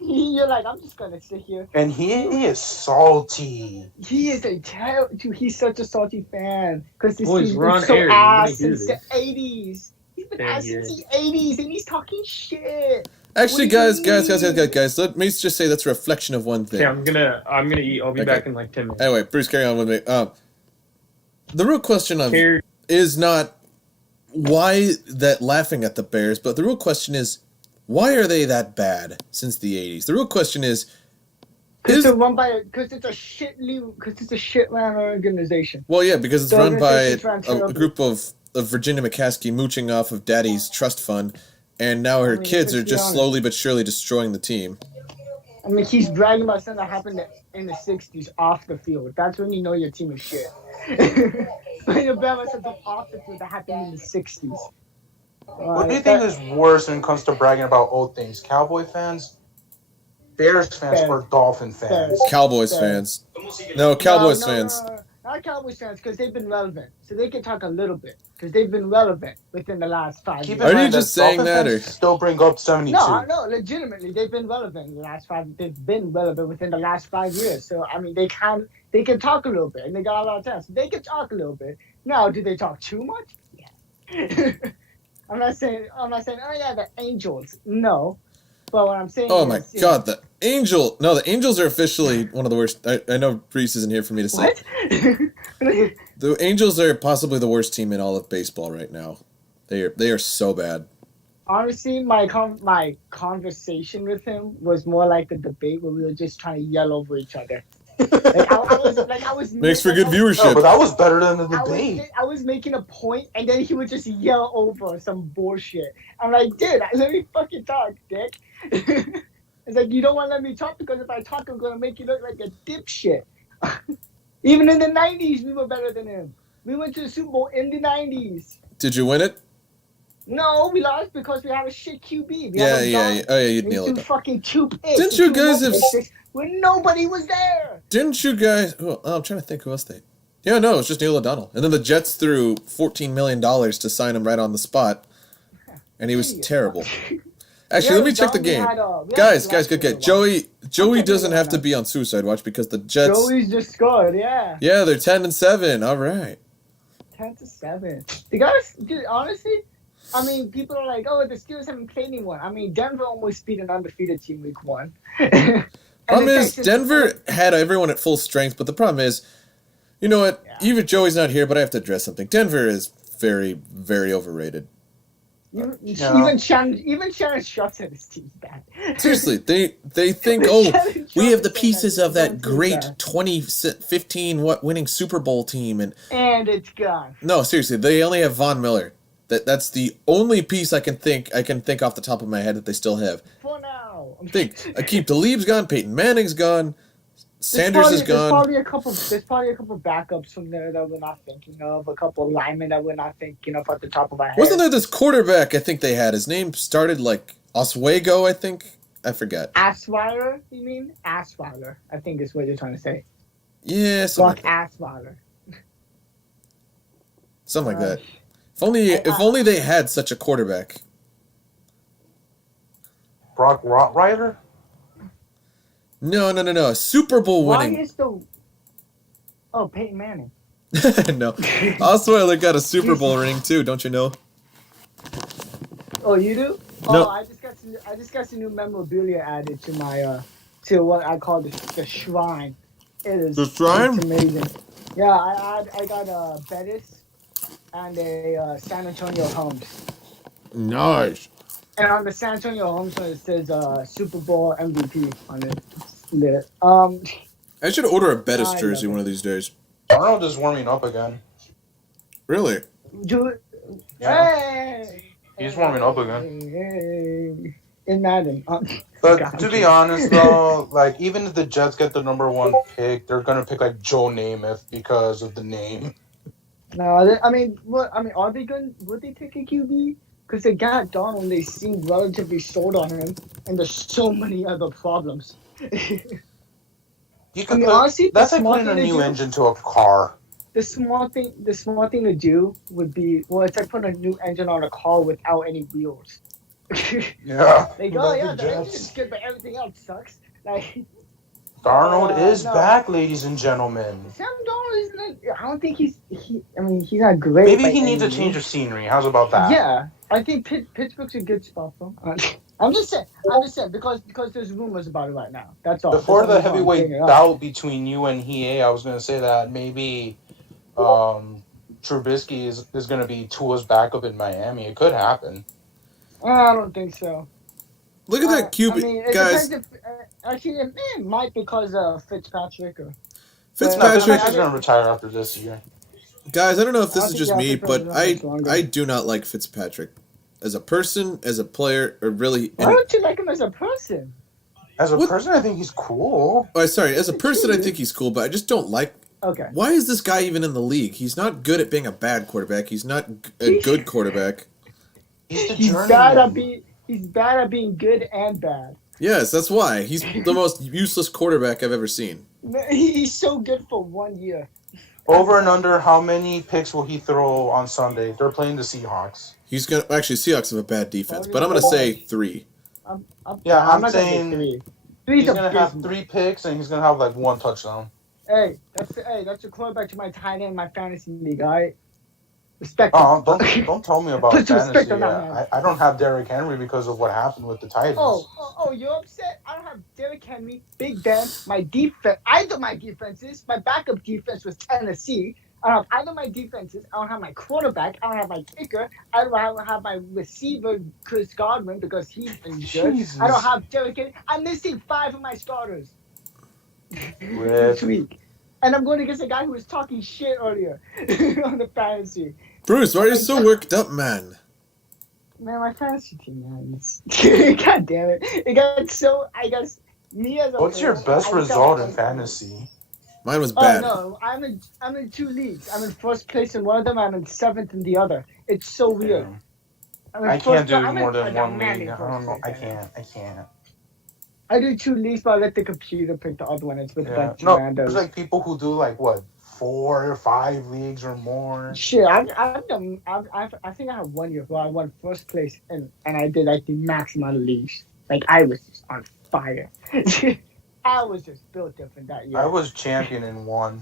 You're like, I'm just gonna sit here. And he is salty. He is dude. He's such a salty fan because this Boys, team's we're on been so air. ass You since can't the '80s. He's been ass since the '80s, and he's talking shit. Actually, What do you guys, let me just say that's a reflection of one thing. Okay, I'm gonna eat. I'll be back in like 10 minutes. Anyway, Bruce, carry on with me. The real question is not why that laughing at the Bears, but the real question is why are they that bad since the 80s? The real question is because it's a shit ran organization. Well, yeah, because it's run by a group of Virginia McCaskey mooching off of Daddy's trust fund, and now her kids are just slowly but surely destroying the team. I mean, he's bragging about something that happened in the '60s off the field. That's when you know your team is shit. When you're bragging about something off the field that happened in the '60s. What do you think is worse when it comes to bragging about old things? Cowboy fans, Bears fans, or Dolphin fans? Cowboys fans. No, Cowboys fans. No, my Cowboys fans, because they've been relevant, so they can talk a little bit because they've been relevant within the last 5 Keep years. in Are you mind just that saying Dolphins that, fans or- still bring up 72? No, legitimately, they've been relevant in the last 5. They've been relevant within the last 5 years. So I mean, they can talk a little bit, and they got a lot of time. So they can talk a little bit. Now, do they talk too much? Yeah. I'm not saying. Oh yeah, the Angels. No, but what I'm saying. Oh my is, God, the Angels are officially one of the worst. I know Reese isn't here for me to say. What? The Angels are possibly the worst team in all of baseball right now. They are so bad. Honestly, my conversation with him was more like a debate where we were just trying to yell over each other. I was Makes for good No, viewership. but that was better than the debate. I was making a point, and then he would just yell over some bullshit. I'm like, dude, let me fucking talk, dick. It's like, you don't want to let me talk because if I talk, I'm going to make you look like a dipshit. Even in the 90s, we were better than him. We went to the Super Bowl in the 90s. Did you win it? No, we lost because we had a shit QB. We Yeah. Oh yeah, you'd We nail threw it. fucking 2 picks. Didn't you guys have? When nobody was there. Didn't you guys? Oh, I'm trying to think who else they. Yeah, no, it was just Neil O'Donnell, and then the Jets threw $14 million to sign him right on the spot, and he was terrible. Actually, let me check the game. Guys, Joey doesn't have to be on suicide watch because the Jets. Joey's just scored, yeah. Yeah, they're 10-7. All right. 10-7. The guys, dude, honestly, I mean, people are like, oh, the Steelers haven't played anyone. I mean, Denver almost beat an undefeated team week 1. Problem is, Denver had everyone at full strength, but the problem is, you know what? Yeah. Even Joey's not here, but I have to address something. Denver is very, very overrated. Even Shannon Sharp said his team's bad. Seriously, they think, oh, we have the pieces of that great 2015 winning Super Bowl team, and it's gone. no, seriously, they only have Von Miller. That's the only piece I can think off the top of my head that they still have. For now. Think Akeem Talib's gone, Peyton Manning's gone, Sanders is gone. There's probably a couple backups from there that we're not thinking of. A couple linemen that we're not thinking of at the top of our head. Wasn't there this quarterback I think they had? His name started like Oswego, I think. I forgot. Assweiler, you mean? Assweiler, I think is what you're trying to say. Yeah, something Brock like that. Assweiler. Something like that. If only they had such a quarterback. Brock Rottweiler? No. A Super Bowl winning. Why is the... Oh, Peyton Manning. No. Osweiler got a Super Bowl ring too, don't you know? Oh, you do? No. Oh, I just got some new memorabilia added to my to what I call the shrine. It is The shrine? It's amazing. Yeah, I got a Bettis and a San Antonio Holmes. Nice. And on the San Antonio Holmes one, it says Super Bowl MVP on it. I should order a Bettis I jersey love one of these days. Arnold is warming up again. Really? Dude, Yeah. hey! He's warming up again. Hey. In Madden. But God. to be honest, though, like, even if the Jets get the #1 pick, they're going to pick, like, Joe Namath because of the name. No, I mean, are they going? Would they pick a QB? Because they got Donald, and they seem relatively sold on him, and there's so many other problems. You could honestly, that's like putting a new engine to a car. The small thing to do would be, well, it's like putting a new engine on a car without any wheels. Yeah. Like, oh yeah, the engine is good, but everything else sucks. Like, Darnold is no. back, ladies and gentlemen. Sam Donald isn't. I don't think he's not great. Maybe by he any needs a means. change of scenery. How's about that? Yeah, I think Pittsburgh's a good spot for him. I'm just saying because there's rumors about it right now. That's all. Before That's the all I'm heavyweight bringing up. bout between you and Hiei, I was going to say that maybe Trubisky is going to be Tua's backup in Miami. It could happen. I don't think so. Look at that QB, I mean, it guys. depends if, actually, it might because of Fitzpatrick. Or, Fitzpatrick. He's going to retire after this year. Guys, I don't know if this I is think just me, but Fitzpatrick's longer. I do not like Fitzpatrick as a person, as a player, or really. Why don't you like him as a person? As a What? person, I think he's cool. Oh, sorry, as a person, I think he's cool, but I just don't like. Okay. Why is this guy even in the league? He's not good at being a bad quarterback. He's not a good quarterback. He's the He's journeyman. bad at being good and bad. Yes, that's why. He's the most useless quarterback I've ever seen. He's so good for 1 year. Over and under, how many picks will he throw on Sunday? They're playing the Seahawks. He's gonna actually Seahawks have a bad defense, but I'm gonna say 3. I'm I'm not saying gonna say 3. he's Three's gonna have abysmal. 3 picks and he's gonna have like 1 touchdown. Hey, that's a quarterback to my tight end in my fantasy league. All right, respect. Oh, him. don't tell me about Put some respect fantasy. on that, man. I don't have Derrick Henry because of what happened with the Titans. Oh, you're upset? I don't have Derrick Henry, Big Ben, my defense. Either my defenses, my backup defense was Tennessee. I don't have either my defenses. I don't have my quarterback. I don't have my kicker. I don't have my receiver, Chris Godwin, because he's injured. Jesus. I don't have Derrick Henry. I'm missing 5 of my starters Rip. this week. And I'm going against a guy who was talking shit earlier on the fantasy. Bruce, why are you so worked up, man? Man, my fantasy team, man. God damn it. It got so, I guess, me as a What's your whole, best I result got- in fantasy? Mine was Oh bad. no, I'm in 2 leagues. I'm in first place in one of them. I'm in 7th in the other. It's so weird. Damn. I'm in I first can't do pla- I'm more in- than I'm one not league. in I first don't know. I place, man. can't. I do 2 leagues, but I let the computer pick the other one. It's with a Yeah. bunch No, of randos. there's like people who do like what 4 or 5 leagues or more. Shit, I've done. I think I have 1 year where I won first place and I did like the max amount of leagues. Like I was just on fire. I was just built different that year. I was champion in 1.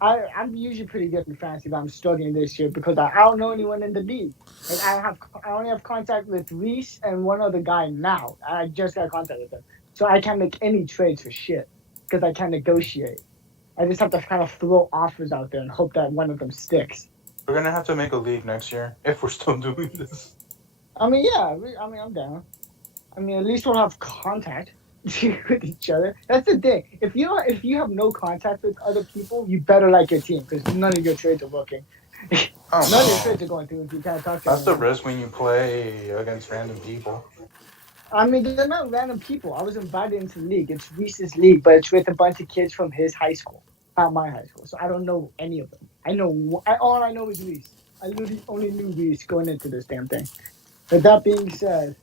I'm usually pretty good in fantasy, but I'm struggling this year because I don't know anyone in the league. Like I only have contact with Reese and one other guy now. I just got contact with them, so I can't make any trades for shit because I can't negotiate. I just have to kind of throw offers out there and hope that one of them sticks. We're gonna have to make a league next year if we're still doing this. I mean, yeah. I'm down. I mean, at least we'll have contact with each other. That's the thing. If you have no contact with other people, you better like your team because none of your trades are working. Oh, None of your no. trades are going through if you can't talk to That's the anyone. risk when you play against random people. I mean, they're not random people. I was invited into the league. It's Reese's league, but it's with a bunch of kids from his high school, not my high school. So I don't know any of them. All I know is Reese. I literally only knew Reese going into this damn thing. But that being said,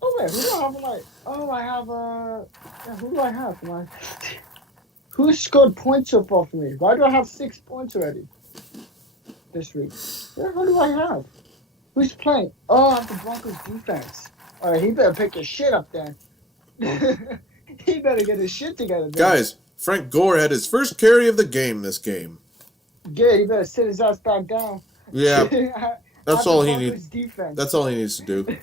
oh wait, who do I have on my? Oh, I have who do I have for my? Who scored points so far for me? Why do I have 6 points already this week? Who do I have? Who's playing? Oh, I have the Broncos defense. All right, he better pick his shit up then. He better get his shit together. Then. Guys, Frank Gore had his first carry of the game this game. Yeah, he better sit his ass back down. Yeah, that's all he needs. needs. Defense. That's all he needs to do.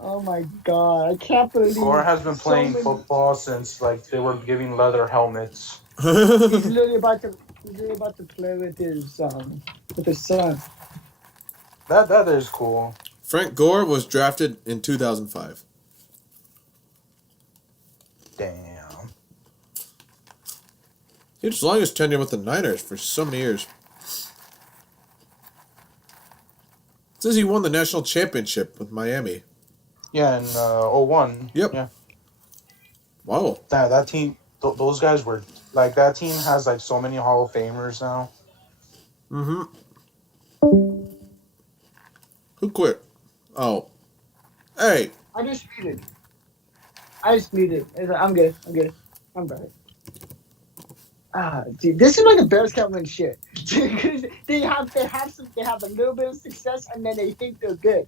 Oh my god, I can't believe. Gore has been so playing many- football since like they were giving leather helmets. He's literally about to play with his son. That is cool. Frank Gore was drafted in 2005. Damn. He had his longest tenure with the Niners for so many years. It says he won the national championship with Miami. Yeah, in 01. Yep. Yeah. Wow. That team, those guys were like that team has like so many Hall of Famers now. Mm-hmm. Who quit? Oh. Hey. I just muted. I'm good. I'm back. Dude, this is why the Bears can't win shit. they have a little bit of success and then they think they're good.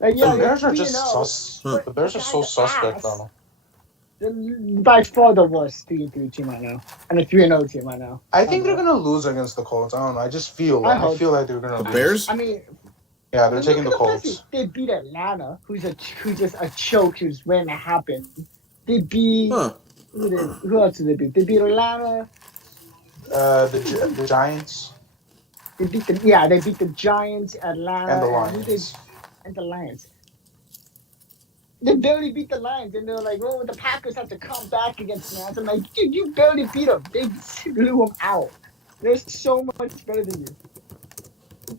Like yeah, The Bears are 3-0, just sus. Huh. The Bears are so suspect though. they're by far the worst 3-3 team right now. And a 3-0 team right now. I think they're gonna lose against the Colts. I don't know. I just feel I like hope. like they're gonna The lose. Bears? I mean, Yeah, they're look taking at the Colts. Bears. They beat Atlanta, who's just a choke who's waiting to happen. They beat Huh. who else did they beat? They beat Atlanta. The Giants They beat the Giants, Atlanta, and the who they- Lions. and the Lions. They barely beat the Lions, and they're like, "Oh, the Packers have to come back against the Lions." I'm like, "Dude, you barely beat them. They blew them out. They're so much better than you."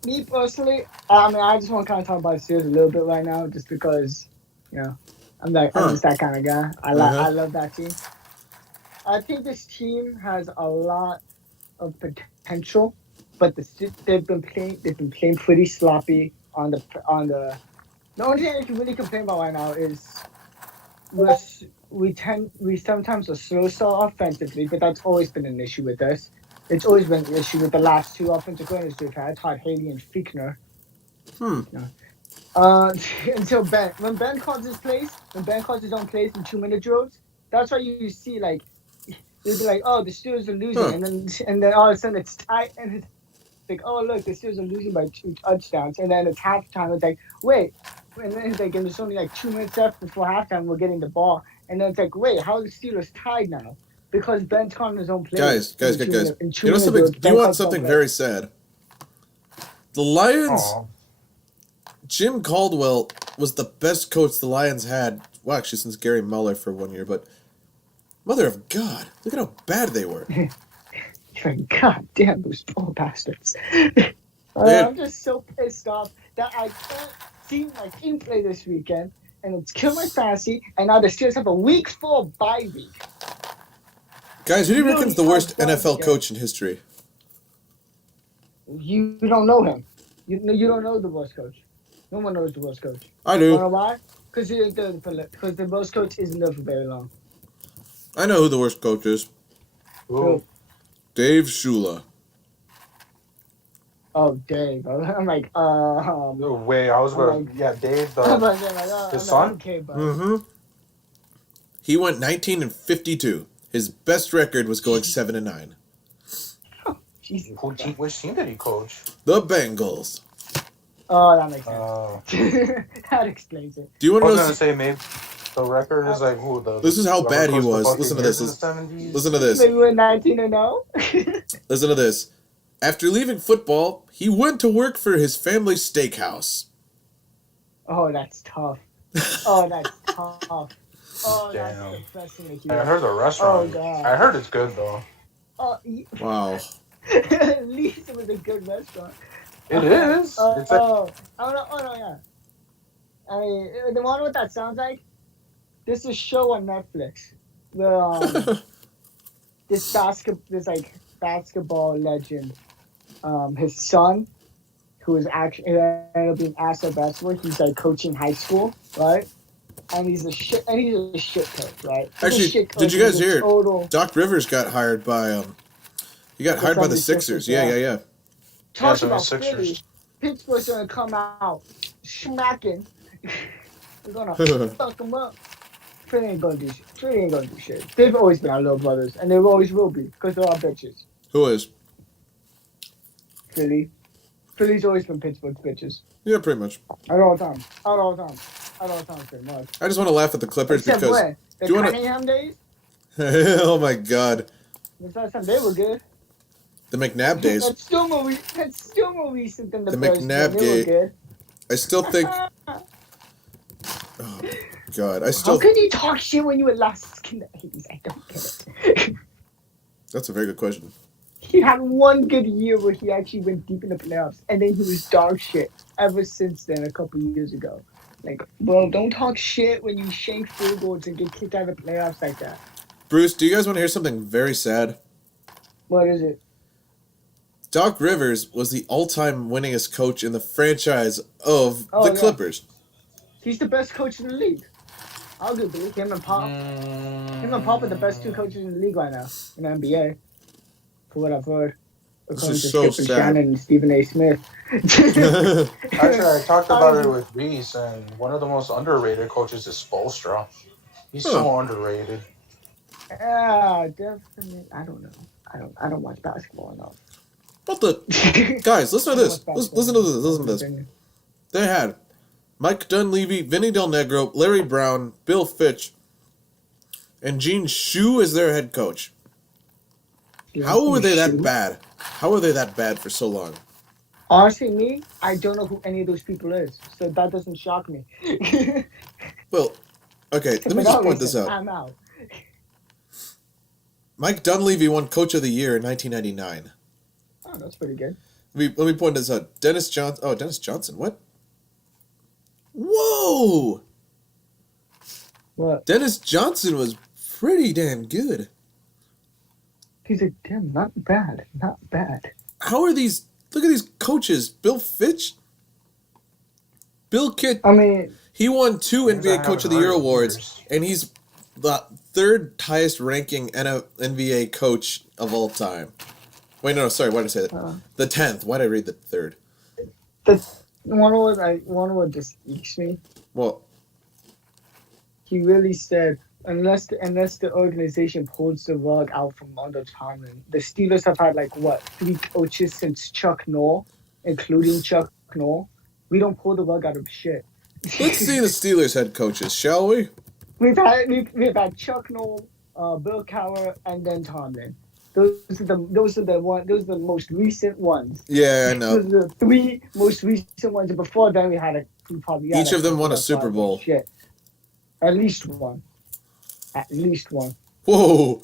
Me personally, I mean, I just want to kind of talk about the Steelers a little bit right now, just because, you know, I'm just that kind of guy. I love that team. I think this team has a lot of potential, but they've been playing pretty sloppy on the. The only thing I can really complain about right now is we sometimes are so offensively, but that's always been an issue with us. It's always been an issue with the last two offensive coordinators we've had, Todd Haley and Fickner. Until when Ben calls his plays, when Ben calls his own plays in 2-minute drills, that's why you see like they'll be like, oh, the Steelers are losing, and then all of a sudden it's tight, and it's like, oh look, the Steelers are losing by 2 touchdowns, and then it's halftime. It's like, wait, and then it's like, and there's only like 2 minutes left before halftime. We're getting the ball, and then it's like, wait, how are the Steelers tied now? Because Ben's calling his own plays. Guys. You know something? Do you want something very sad? The Lions. Aw. Jim Caldwell was the best coach the Lions had. Well, actually, since Gary Muller for 1 year, but mother of God, look at how bad they were. God damn those poor bastards. I'm just so pissed off that I can't see my team play this weekend, and it's killed my fantasy, and now the Steelers have a week 4 bye week. Guys, who do you reckon's the worst NFL coach in history? You don't know him. You don't know the worst coach. No one knows the worst coach. I do. You know why? Because the worst coach isn't there for very long. I know who the worst coach is. Ooh. Dave Shula. Oh, Dave. I'm like, No way. I was about Dave, his son? Okay, but Mm-hmm. He went 19-52. His best record was going 7-9. Jesus. Which team did he coach? The Bengals. Oh, that makes sense. That explains it. Do you want I to was know? gonna say maybe the record is like who the. This is how whoever bad he coached the was. Listen to this. Buccaneers in the 70s. Listen to this. Maybe we're 19-0. Listen to this. After leaving football, he went to work for his family's steakhouse. Oh, that's tough. Oh, that's tough. Oh, Damn. that's depressing to hear. I heard the restaurant. Oh, God. I heard it's good though. Oh, Wow. at least it was a good restaurant. It is. It's like Oh no, yeah. I mean, the one what that sounds like? This is a show on Netflix where this basketball legend, his son, who is actually ended up being asked at basketball, he's like coaching high school, right? And he's a shit coach, right? He's a Actually, shit coach. did you guys He's a hear it? total- Doc Rivers got hired by he got hired by the Sixers. Yeah. Talk the about Sixers. Philly. Pittsburgh's gonna come out smacking. We're gonna fuck them up. Philly ain't gonna do shit. Philly ain't gonna do shit. They've always been our little brothers, and they always will be, because they're our bitches. Who is? Philly. Philly's always been Pittsburgh's bitches. Yeah, pretty much. At all times, pretty much. I just want to laugh at the Clippers Except because. when? The do you wanna- Cunningham days? Oh my God. The first time they were good. The McNabb days. That's still more recent than the The first McNabb one. They were gate. good. I still think. Oh God, I How still. can you talk shit when you were last in the 80s? I don't get it. That's a very good question. He had one good year where he actually went deep in the playoffs, and then he was dog shit ever since then, a couple years ago. Like, bro, don't talk shit when you shank field goals and get kicked out of the playoffs like that. Bruce, do you guys want to hear something very sad? What is it? Doc Rivers was the all-time winningest coach in the franchise of the Clippers. He's the best coach in the league. Arguably, him and Pop. Him and Pop are the best two coaches in the league right now in the NBA. For what I've heard. This According is to so Skip sad. Shannon and Stephen A. Smith. Actually, I talked about it with Reese, and one of the most underrated coaches is Spoelstra. He's so underrated. Yeah, definitely. I don't know. I don't watch basketball enough. What the guys? Listen to this. Listen to this. They had Mike Dunleavy, Vinny Del Negro, Larry Brown, Bill Fitch, and Gene Shue as their head coach. How were they that bad? How were they that bad for so long? Honestly, me, I don't know who any of those people is, so that doesn't shock me. Well, okay, let me just point this out. I'm out. Mike Dunleavy won Coach of the Year in 1999. Oh, that's pretty good. Let me point this out. Dennis Johnson. Oh, Dennis Johnson. What? Whoa! What? Dennis Johnson was pretty damn good. He's like, damn, not bad. Not bad. How are these? Look at these coaches. Bill Fitch. Bill Kidd. I mean, He won 2 Names I NBA Coach of the haven't Year heard in awards, years. and he's the third highest ranking NBA coach of all time. Wait, no, sorry, why did I say that? The 10th. Why did I read the third? The one what just eats me. Well, he really said, unless the organization pulls the rug out from under Tomlin, the Steelers have had 3 coaches since Chuck Noll, including Chuck Noll. We don't pull the rug out of shit. Let's see the Steelers head coaches, shall we? We've had Chuck Noll, Bill Cowher, and then Tomlin. Those are the most recent ones. Yeah, I know. Those are the 3 most recent ones. And before then, Each of them won a Super Bowl. Shit. At least one. Whoa.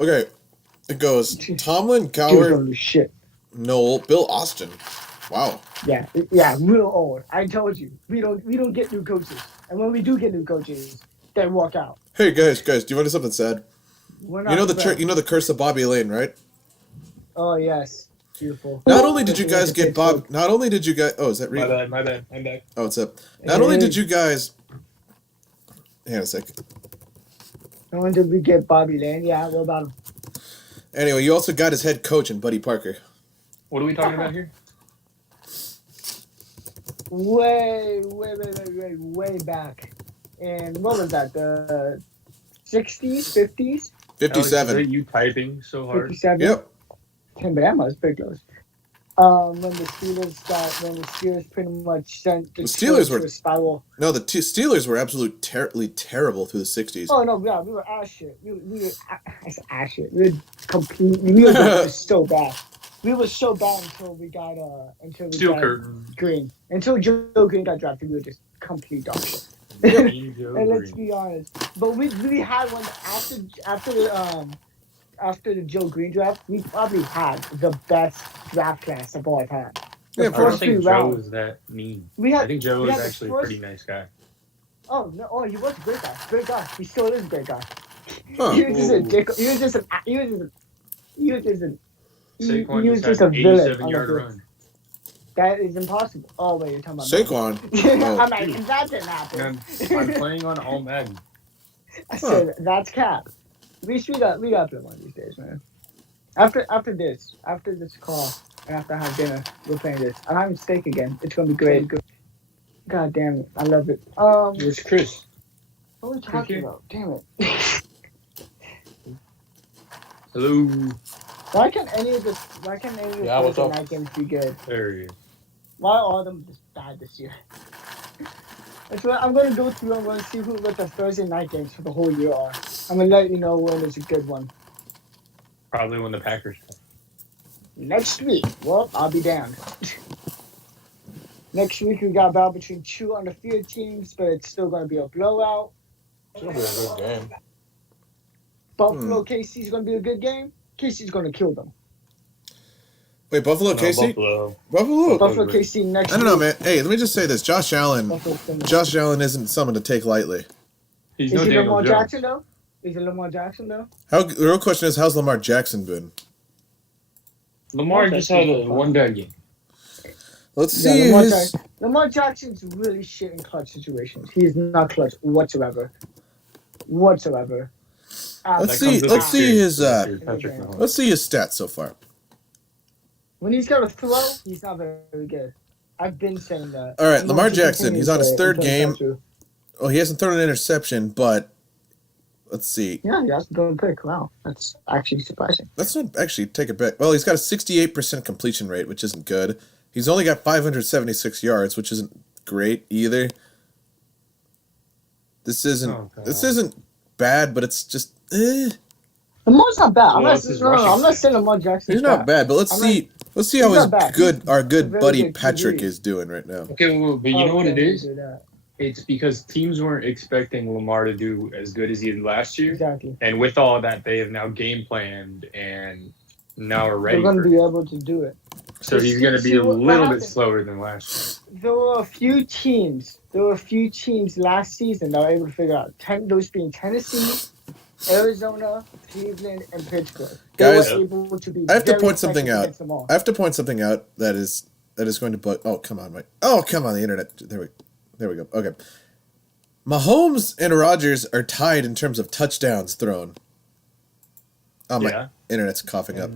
Okay. It goes Tomlin, Cowher, shit. Noel, Bill Austin. Wow. Yeah, real old. I told you, we don't get new coaches, and when we do get new coaches, they walk out. Hey guys, do you want to know something sad? We're You not know the the curse of Bobby Lane, right? Oh yes, beautiful. Not only did you guys get Bob. Not only did you guys. Oh, is that real? My bad. I'm back. Oh, it's up. Not only did you guys. Hang on a sec. Not only did we get Bobby Lane, yeah, what about him? Anyway, you also got his head coach in Buddy Parker. What are we talking about here? Way back. And what was that? The 60s, 50s? 57. Alex, you typing so hard. 57? Yep. Damn, but that must be close. When the Steelers pretty much sent the Steelers were to a spiral. No, the Steelers were absolutely terrible through the 60s. Oh no, yeah, we were ass shit. We were ass shit. We were so bad. We were so bad until we got Steel curtain. Green. Until Joe Green got drafted, we were just complete dog shit. And let's be honest. But we had one after the Joe Green draft, we probably had the best draft class of all time. Yeah, I don't think Joe was that mean. I think Joe was actually a pretty nice guy. Oh no! Oh, he was a great guy. Great guy. He still is a great guy. Huh. He was just a dick. He was just a villain. 87-yard run. That is impossible. Oh wait, you're talking about Saquon. Oh. I'm like, that didn't happen. I'm playing on all Madden. I said that's cap. We got to play one of these days, man. After this call, and after I have dinner, we're playing this. I'm having steak again. It's gonna be great. God damn it, I love it. Where's Chris? What are we talking about? Damn it. Hello. Why can't any of the Thursday night games be good? There he is. Why are all of them just bad this year? That's what I'm gonna go through. I'm gonna see what the Thursday night games for the whole year are. I'm gonna let you know when there's a good one. Probably when the Packers play. Next week, well, I'll be damned. Next week we got a battle between 2 undefeated teams, but it's still gonna be a blowout. It's gonna be a good game. Buffalo KC's gonna be a good game. KC's gonna kill them. Wait, Buffalo, KC? Buffalo KC next week. I don't know, man. Hey, let me just say this. Josh Allen isn't someone to take lightly. He's Is no it Daniel Lamar Jones. Jackson though? The real question is, how's Lamar Jackson been? Lamar just had a one bad game. Let's see Lamar Jackson's really shit in clutch situations. He's not clutch whatsoever. Let's see his stats so far. When he's got a throw, he's not very good. I've been saying that. All right, Lamar Jackson. He's on his third game. Oh, he hasn't thrown an interception, but let's see. Yeah, he hasn't thrown a pick. Wow, that's actually surprising. Let's not actually take a bet. Well, he's got a 68% completion rate, which isn't good. He's only got 576 yards, which isn't great either. This isn't bad, but it's just. Lamar's not bad. I'm not saying Lamar Jackson. He's not bad, but let's see how our good buddy Patrick is doing right now. Okay, but you know what it is? It's because teams weren't expecting Lamar to do as good as he did last year. Exactly. And with all that, they have now game planned and now are ready. They're going to be able to do it. So he's going to be a little bit slower than last year. There were a few teams last season that were able to figure out. Those being Tennessee, Arizona, Cleveland, and Pittsburgh. Guys, I have to point something out. That is going to bug. Oh, come on, Mike. Oh, come on, the internet. There we go. Okay. Mahomes and Rodgers are tied in terms of touchdowns thrown. Oh, my internet's coughing up.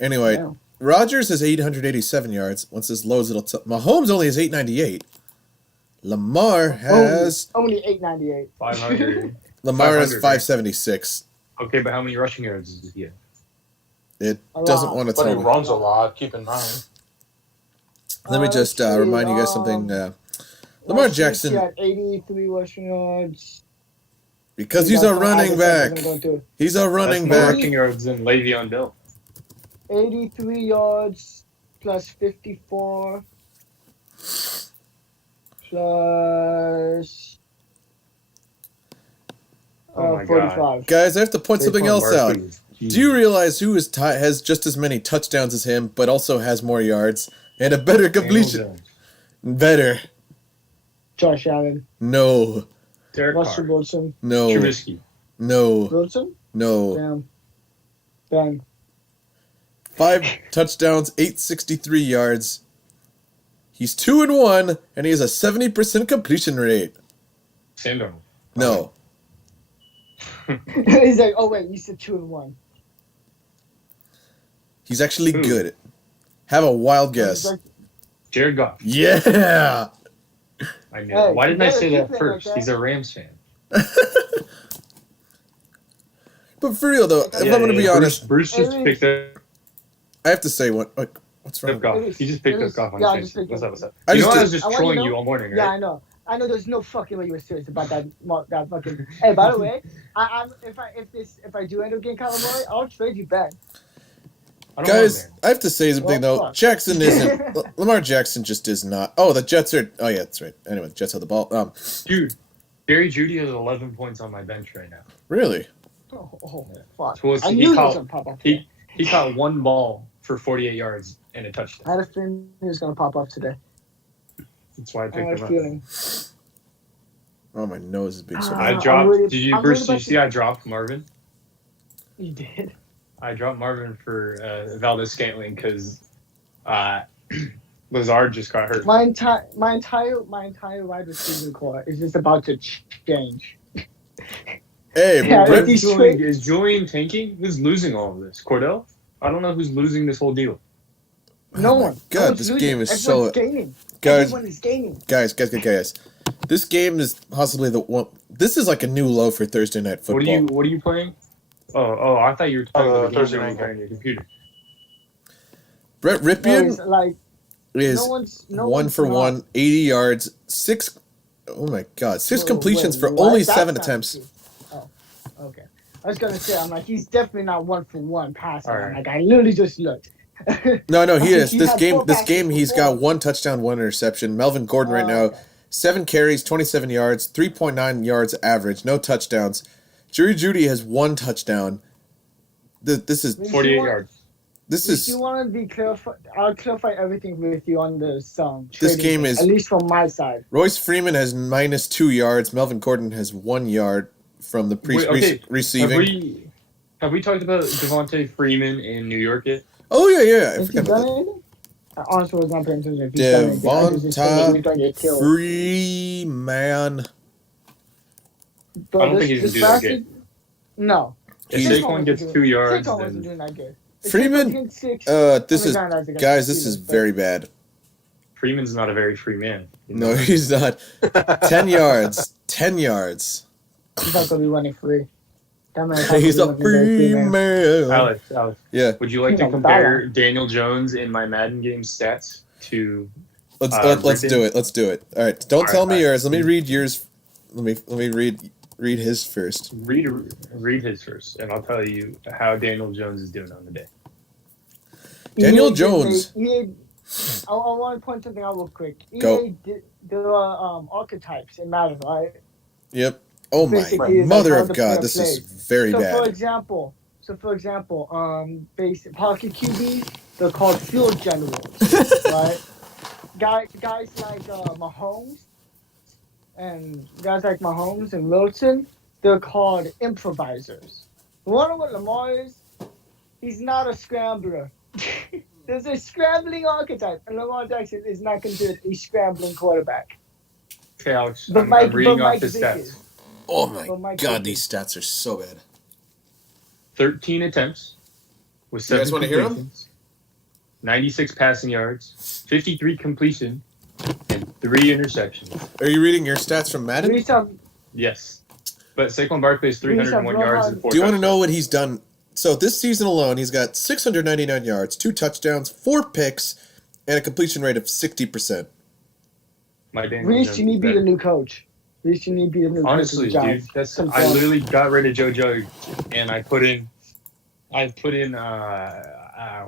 Anyway, Yeah. Rodgers has 887 yards. Once this loads, Mahomes only has 898. Lamar has... Only 898. 500. Lamar has 500, 576. Okay, but how many rushing yards does he have? It A doesn't lot. want to But tell it me. runs a lot, keep in mind. Let me just Let's see, remind you guys something. Lamar Jackson, He had 83 rushing yards. because he's a running back. He's a running That's more back. rushing yards than Le'Veon Bell. 83 yards plus 54 plus Oh my 45. God. Guys, I have to point something Saquon else out. Barkley. Do you realize who is has just as many touchdowns as him, but also has more yards and a better Daniel completion? Jones. Better. Josh Allen. No. Derek Russell Carr. Wilson. No. Trubisky. No. Wilson? No. Damn. Ben. 5 touchdowns, 863 yards. He's 2-1, and he has a 70% completion rate. Sam Darnold. No. He's like, oh wait, you said 2-1. He's actually Who? good. Have a wild guess. He's like, Jared Goff. Yeah. I knew. Hey, Why didn't I you say better that keep it first? like that. He's a Rams fan. But for real though, if I'm gonna be honest, Bruce just Hey, picked up I have to say what's wrong. Goff. He just picked up Goff on Yeah, I his just face. picked What's up- up? What's up? I You just know I did- was just I wanna trolling know- you all morning, Yeah, right? I know. I know. There's no fucking way you were serious about that. That fucking. Hey, by the way, if I do end up getting Kyler Murray, I'll trade you back. I don't Guys, know, man. I have to say something Well, though. fuck. Jackson isn't. Lamar Jackson just is not. Oh, the Jets are. Oh yeah, that's right. Anyway, the Jets have the ball. Dude, Jerry Judy has 11 points on my bench right now. Really? Oh fuck! So I he knew he caught- was gonna pop up. He caught one ball for 48 yards and a I touchdown. had a feeling he was gonna pop up today. That's why I I picked had a him up. feeling. Oh, my nose is being so. I I'm dropped. worried- Did you, I'm Bruce? worried Did you about see I dropped Marvin? You did. I dropped Marvin for Valdez Scantling because Lazard just got hurt. My entire wide receiving core is just about to change. Hey, Yeah, Rip- these- Is Julian tanking? Who's losing all of this? Cordell? I don't know who's losing this whole deal. No Oh my one. God, No one's this losing. game is Everyone's so. gaining. Guys, Everyone is gaining. guys. This game is possibly the one. This is like a new low for Thursday night football. What are you playing? Oh, I thought you were playing the game Thursday you were night playing on your computer. Brett No, Ripien it's like is no one's 1 for 1, 80 yards, 6. Oh my God, 6 Wait, completions for what? only That's 7 not attempts. true. Oh, okay. I was gonna say, I'm like, he's definitely not 1 for 1 passing. All right. Like, I literally just looked. No, he is. He This had game, 4 this passes game, he's before. got 1 touchdown, 1 interception. Melvin Gordon right now, Okay. 7 carries, 27 yards, 3.9 yards average, no touchdowns. Jerry Judy has 1 touchdown. This is 48 yards. this If is you want to be clarify, I'll clarify everything with you on the This trading game thing, is- at least from my side. Royce Freeman has -2 yards. Melvin Gordon has 1 yard from the Wait, okay. receiving. Have we talked about Devontae Freeman in New York yet? Oh yeah, I If forgot you about done that. anything? I honestly was not paying attention. If he's done anything, I was just thinking he was gonna get killed. Freeman. But I don't this- think he's this doing that bastard- good. No. If He's- Saquon gets 2 yards, Saquon wasn't then doing that good. If Freeman, Saquon hit 6, This I mean, is granted, that's guys. the This is Steelers, but very bad. Freeman's not a very free man. you No, know? he's not. 10 yards. 10 yards. He's not gonna be running free. That man's not gonna He's be a running very free man. man. Alex, Yeah. would you like He's to a compare badass. Daniel Jones in my Madden game stats to? Let's Ripien? do it. Let's do it. All right. Don't All tell right, me all right. yours. Let me read yours. Let me read his first. Read his first, and I'll tell you how Daniel Jones is doing on the day. Daniel EA did Jones. make- I want to point something out real quick. Go. There are archetypes in Madden, right? Yep. Oh my Basically, it's mother like how of the God! player This is plays. very So bad. for example, basic pocket QBs, they're called field generals, right? Guys like Mahomes and Wilson, they're called improvisers. You wonder what Lamar is? He's not a scrambler. There's a scrambling archetype, and Lamar Jackson is not considered a scrambling quarterback. couch. But I'm reading off Mike his Vick stats. is- Oh my But Mike god, Vick these is- stats are so bad. 13 attempts with You 7 guys wanna hear 'em? completions, 96 passing yards, 53 completion, and 3 interceptions. Are you reading your stats from Madden? We saw Yes. But Saquon Barkley has 301 yards and 4 Do you want to touchdowns. know what he's done? So this season alone, he's got 699 yards, 2 touchdowns, 4 picks, and a completion rate of 60%. My Daniel Reese, Jones you need is to be better. the new coach. Reese, you need to be the new Honestly, coach. of the dude, Giants. that's Some I fun. literally got rid of JoJo and I put in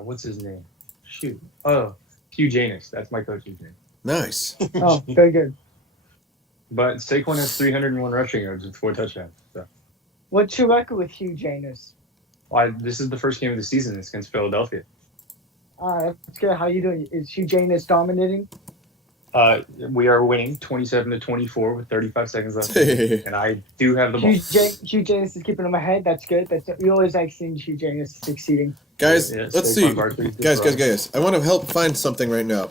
what's his name? Shoot. Oh, Hugh Janus. That's my coach's name. Nice. Oh, very good. But Saquon has 301 rushing yards and 4 touchdowns. So What's your record with Hugh Janus? this is the first game of the season. It's against Philadelphia. That's good. How you doing? Is Hugh Janus dominating? We are winning 27-24 with 35 seconds left, and I do have the ball. Hugh Janus is keeping him ahead. That's good. We always like seeing Hugh Janus succeeding. Guys, Yeah, let's Saquon see. Barkley's the Guys, pro. I want to help find something right now.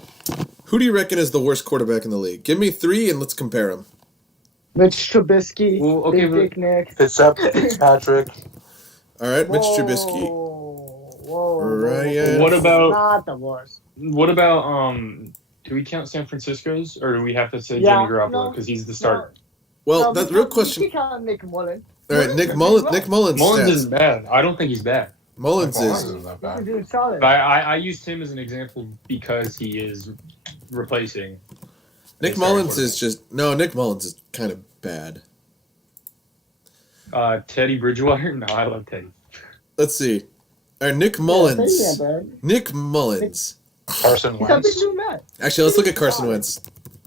Who do you reckon is the worst quarterback in the league? Give me 3 and let's compare them. Mitch Trubisky, Well, okay, Big but- Dick Nick. Fitzpatrick. All right, Mitch Trubisky. Whoa. Ryan. What about- Not the worst. What about do we count San Francisco's or do we have to say Yeah, Jimmy Garoppolo no, because he's the starter? Well, No, that's real we question. can't Nick Mullen. All right, Nick Mullins. Nick Mullins. Mullins stats. isn't bad. I don't think he's bad. Mullins Mullins is. isn't that He's bad. doing solid. But I used him as an example because he is replacing. Nick Sorry, Mullins quarterback. is just no. Nick Mullins is kind of bad. Teddy Bridgewater. No, I love Teddy. Let's see. All right, Nick Yeah, Mullins. man. Nick Mullins. Carson He's a big Wentz. new man. Actually, let's look at Carson Wentz.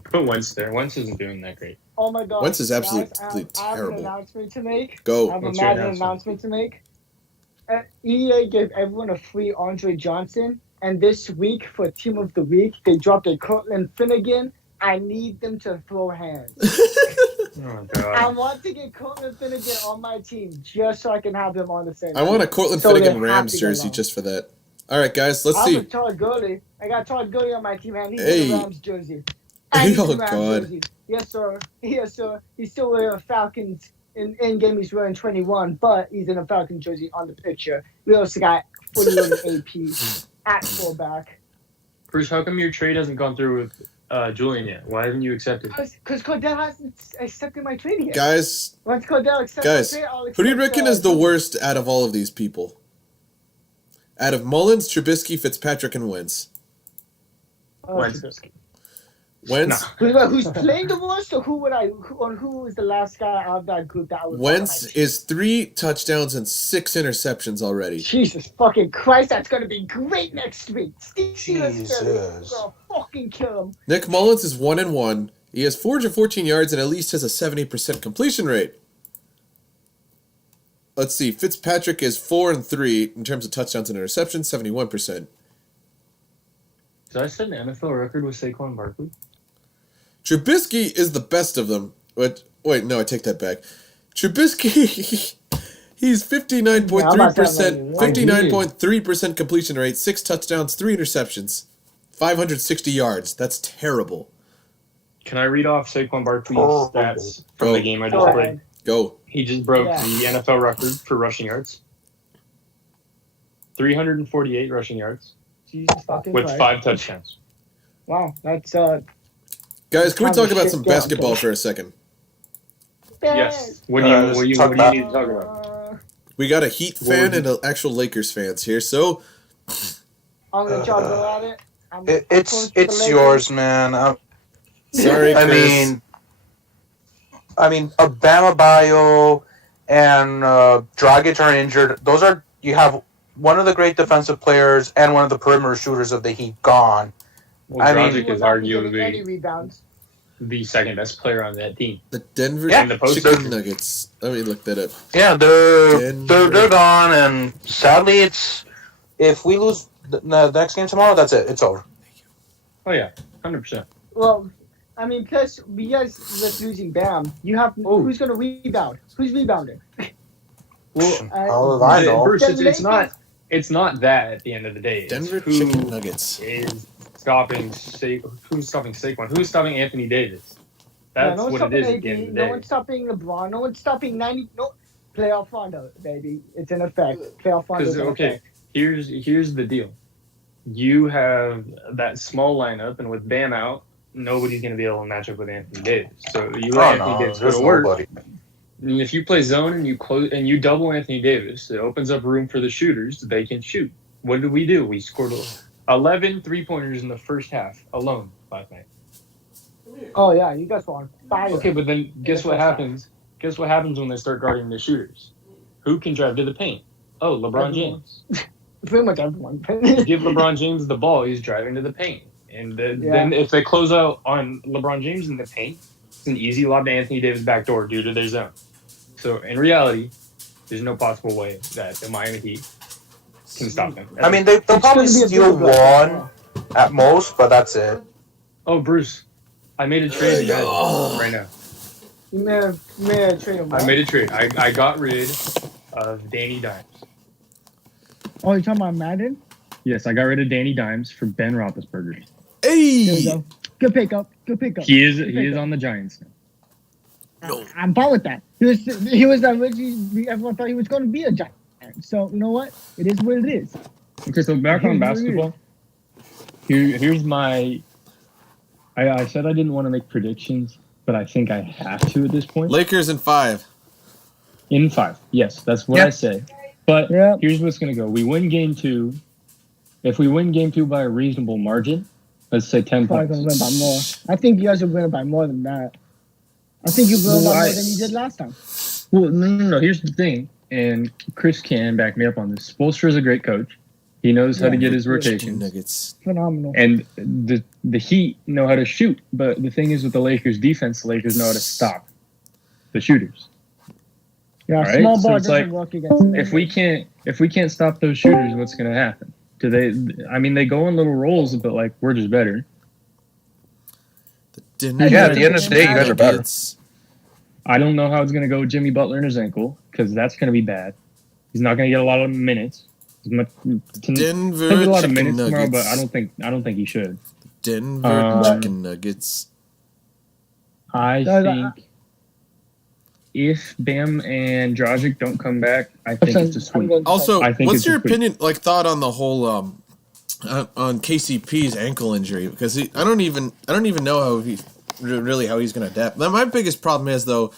Put Wentz there. Wentz isn't doing that great. Oh my god. Wentz is guys, absolutely I have terrible. an announcement to make. I Go. have a What's your Madden announcement? announcement to make. EA gave everyone a free Andre Johnson, and this week for Team of the Week, they dropped a Cortland Finnegan. I need them to throw hands. Oh I god. want to get Cortland Finnegan on my team just so I can have him on the same I want a team. Cortland So Finnegan they have Rams to get jersey along. just for that. All right, guys, let's I see. have Todd Gurley. I got Todd Gurley on my team, and he's Hey. in the Rams jersey. And he's in Oh, the Rams God. jersey. Yes, sir. Yes, sir. He's still wearing a Falcons. In game, he's wearing 21, but he's in a Falcon jersey on the picture. We also got 41 AP at fullback. Bruce, how come your trade hasn't gone through with Julian yet? Why haven't you accepted? Because Cordell hasn't accepted my trade yet. Guys, Once Cordell accepts Guys, my trade, I'll who do you accept, reckon is the worst out of all of these people? Out of Mullins, Trubisky, Fitzpatrick, and Wentz. Wentz. Trubisky. Wentz, Who's playing the worst, or who was the last guy out of that group that I was? Wentz is 3 touchdowns and 6 interceptions already. Jesus fucking Christ, that's gonna be great next week. Steelers Jesus. gonna fucking kill him. Nick Mullins is 1-1. He has 414 yards and at least has a 70% completion rate. Let's see. Fitzpatrick is 4-3 in terms of touchdowns and interceptions, 71%. Did I set an NFL record with Saquon Barkley? Trubisky is the best of them. But wait, no, I take that back. Trubisky, he's 59.3%, 59.3% completion rate, 6 touchdowns, 3 interceptions, 560 yards. That's terrible. Can I read off Saquon Barkley's Oh. stats from Go. the game I just Go played? ahead. Go. He just broke Yeah. the NFL record for rushing yards. 348 rushing yards Jesus fucking with Christ. 5 touchdowns. Wow, that's Guys, can we Kind talk of about shit some down, basketball okay. for a second? Yes. What do you let's talk need about- to talk about? We got a Heat What fan would and an actual Lakers fans here. So, I'm gonna try to go at it. I'm going It's for the Lakers. yours, man. sorry, I Chris. mean, Bama Bio and Dragic are injured. You have one of the great defensive players and one of the perimeter shooters of the Heat gone. Well, I mean- Dragic is Without getting any arguably rebounds. the second best player on that team. The Denver Yeah, in the postseason. Chicken Nuggets. Let me look that up. Yeah, they're gone, and sadly, if we lose the next game tomorrow, that's it. It's over. Oh yeah, 100%. Well, I mean, plus because with losing Bam, you have Oh. who's gonna rebound? Who's rebounding? Well, How do I know? Bruce, The it's not that at the end of the day. It's Denver who Chicken Nuggets. is stopping Who's stopping Saquon? Who's stopping Anthony Davis? That's no one's what it stopping is at the end of AD. the No day. one's stopping LeBron. No one's stopping 90. No playoff Rondo, baby. It's in effect. Playoff Rondo's in Okay, effect. here's the deal. You have that small lineup, and with Bam out, nobody's going to be able to match up with Anthony Davis. So you let Anthony Davis go there's to work. nobody. And if you play zone and you close and you double Anthony Davis, it opens up room for the shooters that they can shoot. What did we do? We scored 11 3-pointers in the first half alone last night. Oh yeah, you guys were on fire. Okay, but then guess what happens? Guess what happens when they start guarding the shooters? Who can drive to the paint? Oh, LeBron James. Pretty much everyone. Give LeBron James the ball, he's driving to the paint. And then if they close out on LeBron James in the paint, it's an easy lob to Anthony Davis backdoor due to their zone. So in reality, there's no possible way that the Miami Heat can stop them. I mean, they'll probably steal one at most, but that's it. Oh, Bruce, I made a trade right now. You may have traded him. I made a trade. I got rid of Danny Dimes. Oh, you're talking about Madden? Yes, I got rid of Danny Dimes for Ben Roethlisberger. There you Hey! go. Good pickup. Good pickup. He is on the Giants now. No. I'm fine with that. He was originally, everyone thought he was going to be a Giant. So you know what? It is what it is. Okay, so back on basketball. Here's my. I said I didn't want to make predictions, but I think I have to at this point. Lakers in 5. In 5, yes, that's what I say. But here's what's going to go. We win game 2. If we win game 2 by a reasonable margin, let's say 10 Probably points. going to win by more. I think you guys will win by more than that. I think you will by more than you did last time. Well, no. Here's the thing, and Chris can back me up on this. Spoelstra is a great coach. He knows how to get his Chicken rotations. nuggets. Phenomenal. And the Heat know how to shoot. But the thing is with the Lakers defense, the Lakers know how to stop the shooters. Yeah, right? small So ball it's doesn't like, work against them. If we can't stop those shooters, what's going to happen? They go in little roles, but like we're just better. At the end of the day, you guys are better. I don't know how it's going to go with Jimmy Butler and his ankle because that's going to be bad. He's not going to get a lot of minutes. Denver He'll get a lot of chicken minutes tomorrow, nuggets. but I don't think he should. Denver chicken nuggets. I think if Bam and Dragic don't come back, I think it's a sweep. Also, I think what's it's your a sweep. opinion, thought on the whole on KCP's ankle injury? Because I don't even know how he's going to adapt. Now, my biggest problem is though,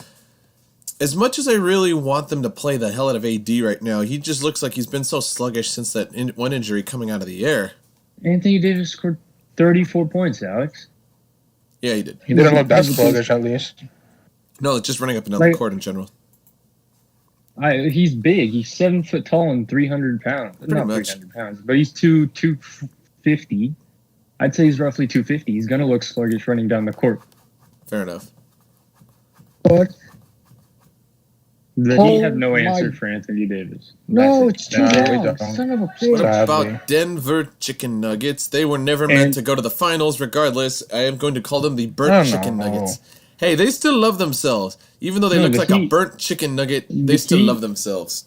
as much as I really want them to play the hell out of AD right now, he just looks like he's been so sluggish since that one injury coming out of the air. Anthony Davis scored 34 points, Alex. Yeah, he did. He didn't look that sluggish, at least. No, just running up and down the court in general. He's big. He's 7 foot tall and 300 pounds. Not much. 300 pounds, but he's 250. I'd say he's roughly 250. He's going to look sluggish running down the court. Fair enough. But The Heat have no answer for Anthony Davis. no, That's it's too No, we long. don't. Son of a What bitch. Sadly. about Denver chicken nuggets? They were never meant to go to the finals regardless. I am going to call them the burnt chicken nuggets. Hey, they still love themselves. Even though they look like a burnt chicken nugget, they still love themselves.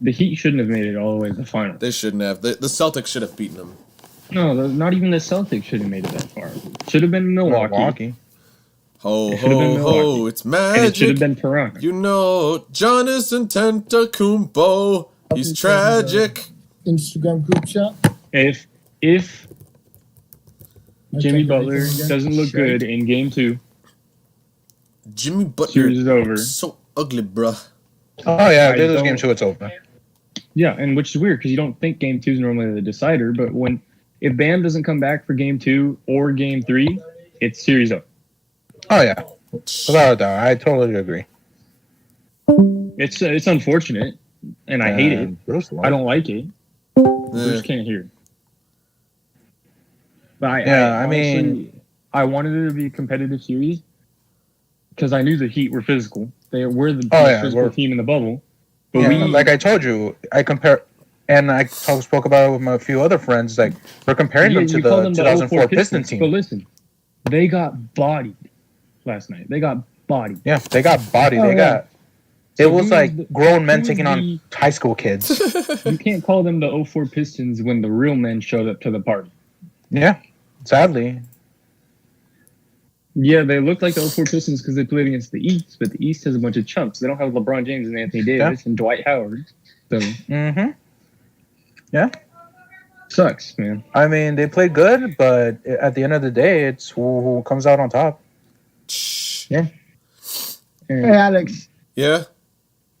The Heat shouldn't have made it all the way to the final. They shouldn't have. The Celtics should have beaten them. No, not even the Celtics should have made it that far. Should have been Milwaukee. Ho, It should have been ho, ho, Milwaukee. it's And it should have magic. been Toronto. You know, Giannis Antetokounmpo. He's tragic. Instagram group chat. If Jimmy Butler doesn't look good in game 2, Jimmy Butler series is over. so ugly, bruh. Oh, yeah. If they I lose don't- game 2, it's over. Yeah, and which is weird because you don't think game 2 is normally the decider, but if Bam doesn't come back for game 2 or game 3, it's series up. Oh, yeah. Without a doubt. I totally agree. It's unfortunate, and I hate it. Bruce I don't like it. Eh, Bruce can't hear. But I mean- honestly, I wanted it to be a competitive series because I knew the Heat were physical. They were the most physical team in the bubble. But Yeah, like I told you, I compare, and I spoke about it with a few other friends. Like we're comparing them to you the call them 2004 04 Piston team. But listen, they got bodied last night. They got bodied. Yeah, they got body. Oh, They yeah. got. It So was who like is the- grown men who is taking on the- high school kids. You can't call them the 04 Pistons when the real men showed up to the party. Yeah, sadly. Yeah, they look like the 04 Pistons because they played against the East, but the East has a bunch of chumps. They don't have LeBron James and Anthony Davis and Dwight Howard. So sucks, man. I mean, they played good, but at the end of the day, it's who comes out on top. Yeah. Hey, Alex. Yeah.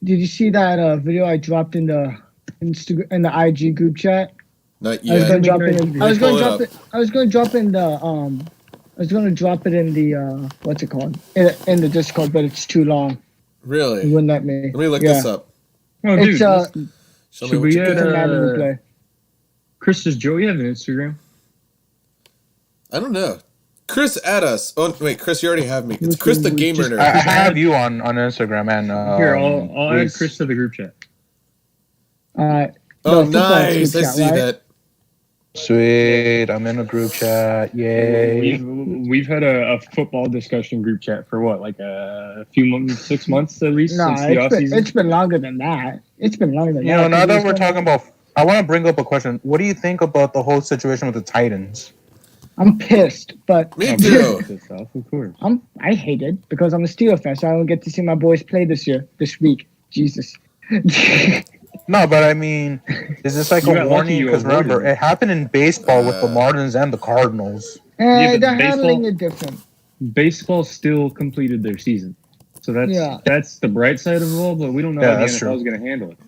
Did you see that video I dropped in the IG group chat? Not yet. I was going to drop it. I was going to drop it in the what's it called? In the Discord, but it's too long. Really? It wouldn't let me. Let me look this up. Oh, It's dude. Show me Should what we you it's a Madden replay. Chris, does Joey have an Instagram? I don't know. Chris, add us. Oh wait, Chris, you already have me. It's Chris the Gamer Nerd. I have you on Instagram and Here, I'll add Chris to the group chat. Oh, nice! I see that. Sweet, I'm in a group chat. Yay! We've had a football discussion group chat for what, like a few months, 6 months at least since the offseason? It's been longer than that. It's been longer than that. You know, now that we're talking about, I want to bring up a question. What do you think about the whole situation with the Titans? I'm pissed, but Me too. Of course. I hate it because I'm a Steelers fan, so I don't get to see my boys play this week. Jesus. No, but I mean, is this like a warning? Because remember, it happened in baseball with the Marlins and the Cardinals. They're handling it different. Baseball still completed their season, so that's the bright side of it all. But we don't know how the NFL is going to handle it.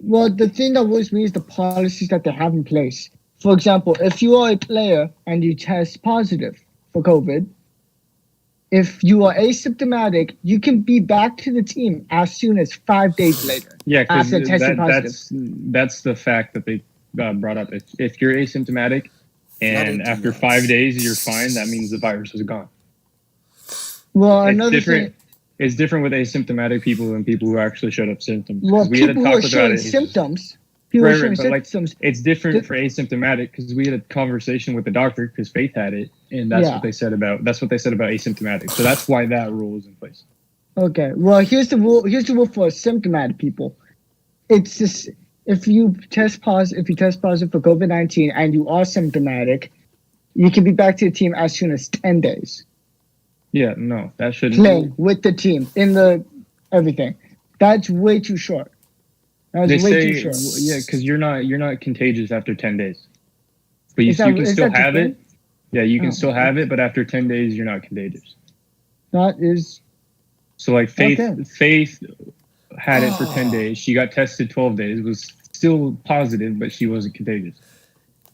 Well, the thing that worries me is the policies that they have in place. For example, if you are a player and you test positive for COVID, if you are asymptomatic, you can be back to the team as soon as 5 days later. Yeah, because that's the fact that they brought up. If you're asymptomatic and after 5 days you're fine, that means the virus is gone. Well, it's different with asymptomatic people than people who actually showed up symptoms. Well, people who are showing symptoms. It's different for asymptomatic because we had a conversation with the doctor because Faith had it, and that's what they said about asymptomatic. So that's why that rule is in place. Okay. Well, here's the rule. Here's the rule for symptomatic people. It's just if you test positive for COVID-19 and you are symptomatic, you can be back to the team as soon as 10 days. Yeah, no, that shouldn't playing with the team in the everything. That's way too short. Too short. Yeah, because you're not contagious after 10 days, but you can still have it. Yeah, you can still have it, but after 10 days, you're not contagious. That is. So like Faith had it for 10 days. She got tested 12 days. Was still positive, but she wasn't contagious.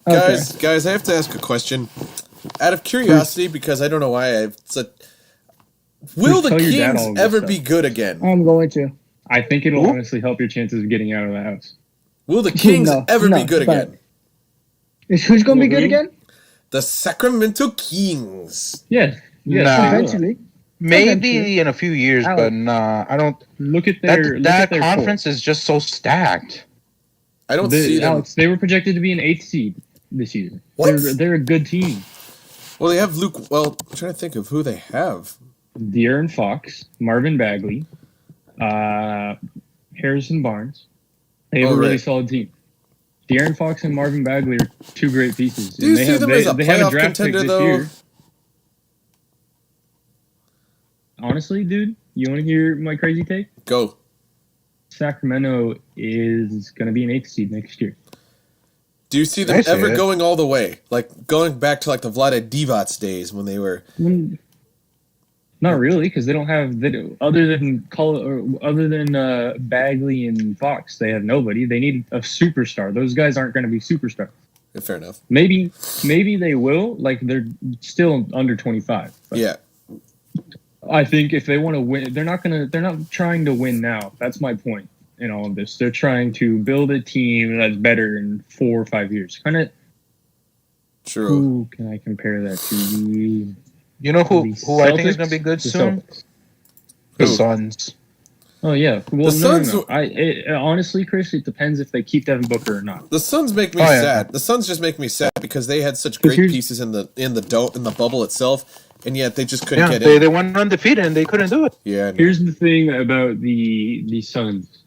Guys, I have to ask a question. Out of curiosity, because I don't know why I've said, will the Kings ever be good again? I'm going to. I think it'll honestly help your chances of getting out of the house. Will the Kings ever be good again? Who's going to be good again? The Sacramento Kings. Yeah. Eventually. Maybe in a few years, but nah, I don't. Look at their conference is just so stacked. I don't see them. Alex, they were projected to be an 8th seed this year. What? They're a good team. Well, they have Luke. Well, I'm trying to think of who they have. De'Aaron Fox, Marvin Bagley, Harrison Barnes. They have a really solid team. De'Aaron Fox and Marvin Bagley are two great pieces. Do you see them as a playoff contender, though? Year. Honestly, dude, you want to hear my crazy take? Go. Sacramento is going to be an 8th seed next year. Do you see them ever going all the way? Like, going back to, like, the Vlade Divac days when they were... Not really, because they don't have... Other than Bagley and Fox, they have nobody. They need a superstar. Those guys aren't going to be superstars. Yeah, fair enough. Maybe they will. Like, they're still under 25. Yeah. I think if they want to win, they're not trying to win now. That's my point in all of this. They're trying to build a team that's better in 4 or 5 years. Kind of. True. Who can I compare that to? You know who I think is going to be good soon? The Suns. Oh yeah. Well, the Suns. No. Honestly, Chris, it depends if they keep Devin Booker or not. The Suns make me sad. The Suns just make me sad because they had such great pieces in the bubble itself. And yet they just couldn't get in. They went undefeated and they couldn't do it. Yeah. Here's the thing about the Suns.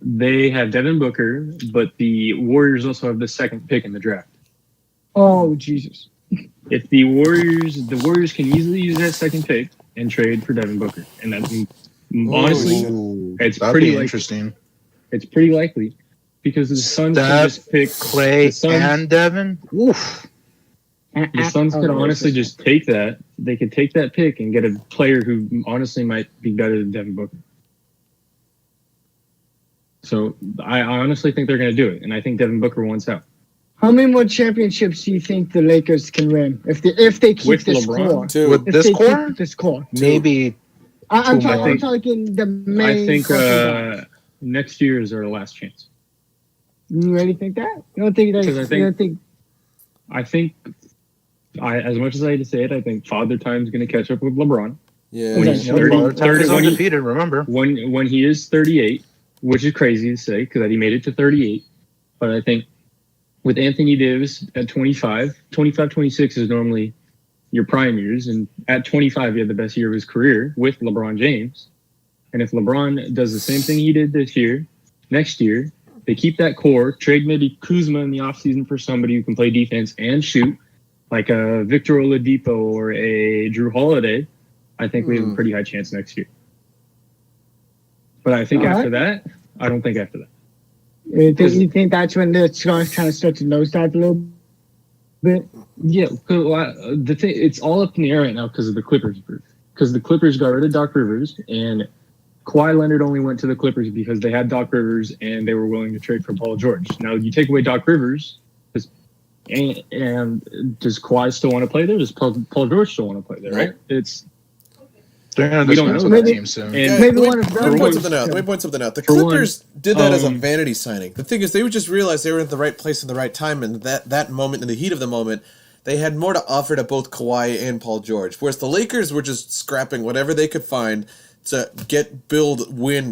They have Devin Booker, but the Warriors also have the 2nd pick in the draft. Oh, Jesus. if the Warriors can easily use that second pick and trade for Devin Booker, and that's honestly, it's pretty interesting. It's pretty likely because the Suns can just pick Clay and Devin. Oof. The Suns could honestly just take that. They could take that pick and get a player who honestly might be better than Devin Booker. So I honestly think they're going to do it, and I think Devin Booker wants out. How many more championships do you think the Lakers can win if they keep With this LeBron? core? Two. With If this they core? keep this core. Maybe. I'm I talking the main. I think core. next year is our last chance. You really think that? You don't think that? Because I you don't think? As much as I hate to say it, I think Father Time's going to catch up with LeBron. Yeah. When Okay. he's Father 30, Time 30 is when, he, undefeated, remember? when he is 38, which is crazy to say because he made it to 38. But I think with Anthony Davis at 25, 26 is normally your prime years. And at 25, he had the best year of his career with LeBron James. And if LeBron does the same thing he did this year, next year, they keep that core, trade maybe Kuzma in the offseason for somebody who can play defense and shoot, like a Victor Oladipo or a Drew Holiday, I think we have a pretty high chance next year. But I think after that, I don't think after that. You think that's when it's going to kind of start to nosedive a little bit? Yeah, the thing, it's all up in the air right now because of the Clippers. Because the Clippers got rid of Doc Rivers, and Kawhi Leonard only went to the Clippers because they had Doc Rivers and they were willing to trade for Paul George. Now, you take away Doc Rivers, and does Kawhi still want to play there? Does Paul George still want to play there? Right? They're going We to don't dispense know with that that. team soon. And Maybe let one me of point those. something out. Let me point something out. The For Clippers did that as a um, vanity signing. The thing is, they would just realize they were at the right place in the right time, and that moment, in the heat of the moment, they had more to offer to both Kawhi and Paul George. Whereas the Lakers were just scrapping whatever they could find to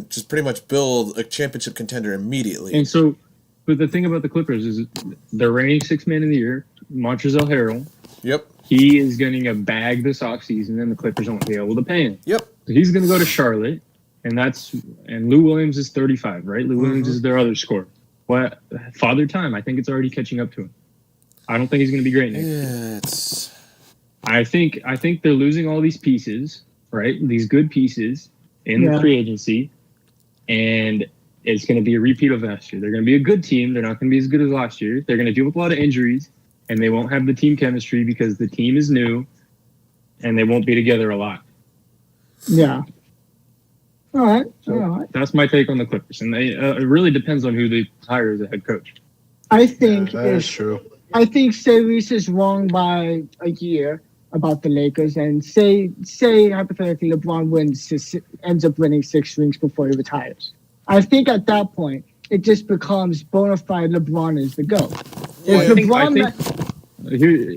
just pretty much build a championship contender immediately. And so, but the thing about the Clippers is they're reigning sixth man of the year, Montrezl Harrell. Yep. He is getting a bag this offseason, and the Clippers won't be able to pay him. Yep. So he's going to go to Charlotte, and Lou Williams is 35, right? Lou Williams is their other scorer. What Father Time? I think it's already catching up to him. I don't think he's going to be great next year. Yeah, it's... I think they're losing all these pieces, right? These good pieces in the free agency, and it's going to be a repeat of last year. They're going to be a good team. They're not going to be as good as last year. They're going to deal with a lot of injuries, and they won't have the team chemistry because the team is new, and they won't be together a lot. Yeah. All right. So that's my take on the Clippers, and it really depends on who they hire as a head coach. I think That is true. I think Reese is wrong by a year about the Lakers, and say hypothetically LeBron ends up winning 6 rings before he retires. I think at that point it just becomes bona fide LeBron is the GOAT.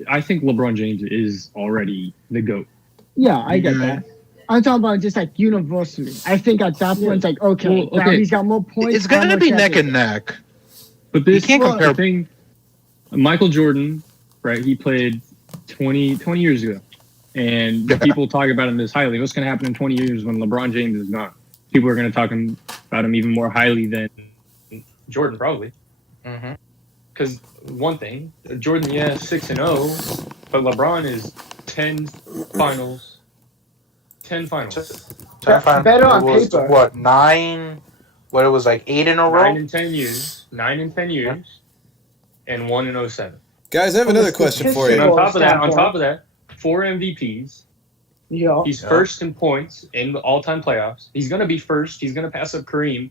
I think LeBron James is already the GOAT. Yeah, I get that. I'm talking about just like universally. I think at that point it's like okay, now he's got more points. It's going to be neck and neck. But this, You can't compare- the thing, Michael Jordan, right? He played 20 years ago, and people talk about him this highly. What's going to happen in 20 years when LeBron James is gone? People are going to talk about him even more highly than Jordan, probably. Because one thing, Jordan, 6-0, but LeBron is 10 finals. 10 finals. Better on it was, paper. What, 9? What, it was like 8 in a row? 9 in 10 years. 9 in 10 years. And 1 in 07. Guys, I have another question for And you. on top of that, 4 MVPs. Yeah. He's first in points in the all-time playoffs. He's going to be first. He's going to pass up Kareem.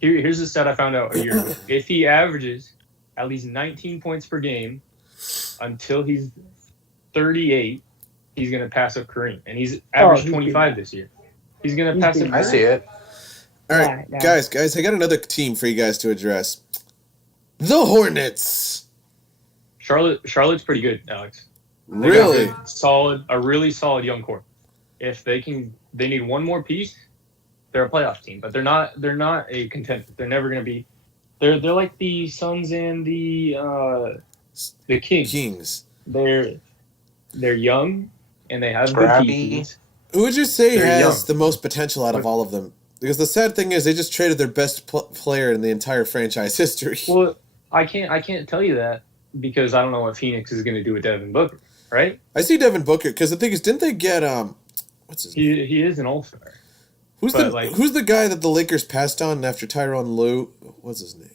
Here's the stat I found out a year ago. If he averages at least 19 points per game until he's 38, he's going to pass up Kareem. And he's averaged 25 this year. He's going to pass up Kareem. I see it. All right, guys, I got another team for you guys to address. The Hornets. Charlotte's pretty good, Alex. They Really? got a really solid young core. If they need one more piece, they're a playoff team. But they're not a contender. They're never going to be. They're like the Suns and the Kings. They're young and they have Scrappy. good pieces. Who would you say They're has young. the most potential out of all of them? Because the sad thing is, they just traded their best player in the entire franchise history. Well, I can't tell you that because I don't know what Phoenix is going to do with Devin Booker. right? I see Devin Booker because the thing is, didn't they get what's his name? He is an all-star. Who's the guy that the Lakers passed on after Tyronn Lue? What's his name?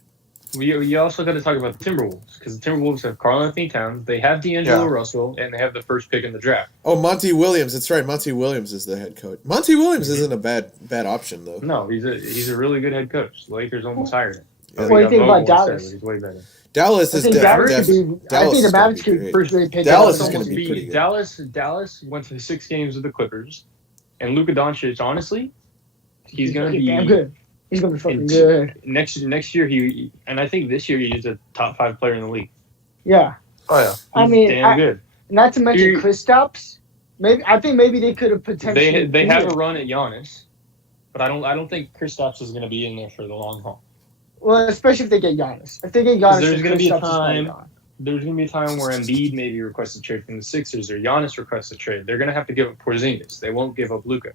We also got to talk about the Timberwolves because the Timberwolves have Karl-Anthony Towns, they have D'Angelo Russell, and they have the first pick in the draft. Oh, Monty Williams. That's right. Monty Williams is the head coach. Monty Williams isn't a bad option though. No, he's a really good head coach. The Lakers almost hired him. Yeah. What do you think about Dallas? He's way better. Dallas is I think the Mavericks be could great. first rate pick. Dallas is going to be pretty good. Dallas went to 6 games with the Clippers, and Luka Doncic, honestly, he's going to be damn good. He's going to be fucking good. Next year, and I think this year he's a top 5 player in the league. Yeah. Oh yeah. I mean, damn good. Not to mention Kristaps. I think maybe they could have potentially. They have a run at Giannis, but I don't think Kristaps is going to be in there for the long haul. Well, especially if they get Giannis. If they get Giannis, there's going to be a time. There's going to be a time where Embiid maybe requests a trade from the Sixers or Giannis requests a trade. They're going to have to give up Porzingis. They won't give up Luka.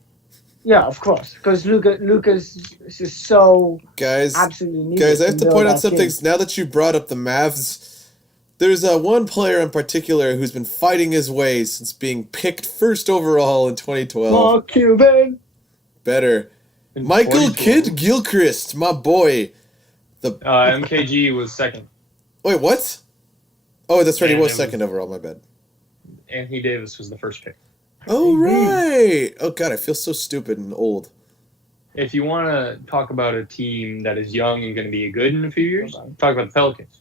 Yeah, of course, because Luka's just so guys. Absolutely needed. Guys, I have to point out something. Now that you brought up the Mavs, there's one player in particular who's been fighting his way since being picked first overall in 2012. Mark Cuban. Better. Michael Kidd Gilchrist, my boy. The MKG was second. Wait, what? Oh, that's right. He was second overall. My bad. Anthony Davis was the first pick. Oh, right. Oh, God, I feel so stupid and old. If you want to talk about a team that is young and going to be good in a few years, talk about the Pelicans.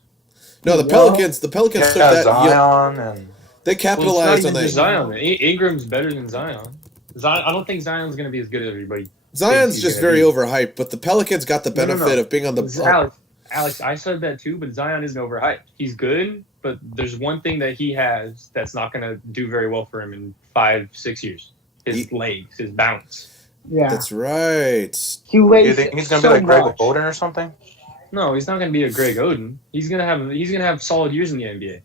No, the Pelicans took that. Zion and they capitalized on that. Zion. Ingram's better than Zion. I don't think Zion's going to be as good as everybody. Zion's just very overhyped, but the Pelicans got the benefit of being on the... Alex, I said that too, but Zion isn't overhyped. He's good, but there's one thing that he has that's not going to do very well for him in 5-6 years. His legs, his bounce. Yeah. That's right. He weighs you think he's going to be like Greg Oden or something? No, he's not going to be a Greg Oden. He's going to have solid years in the NBA.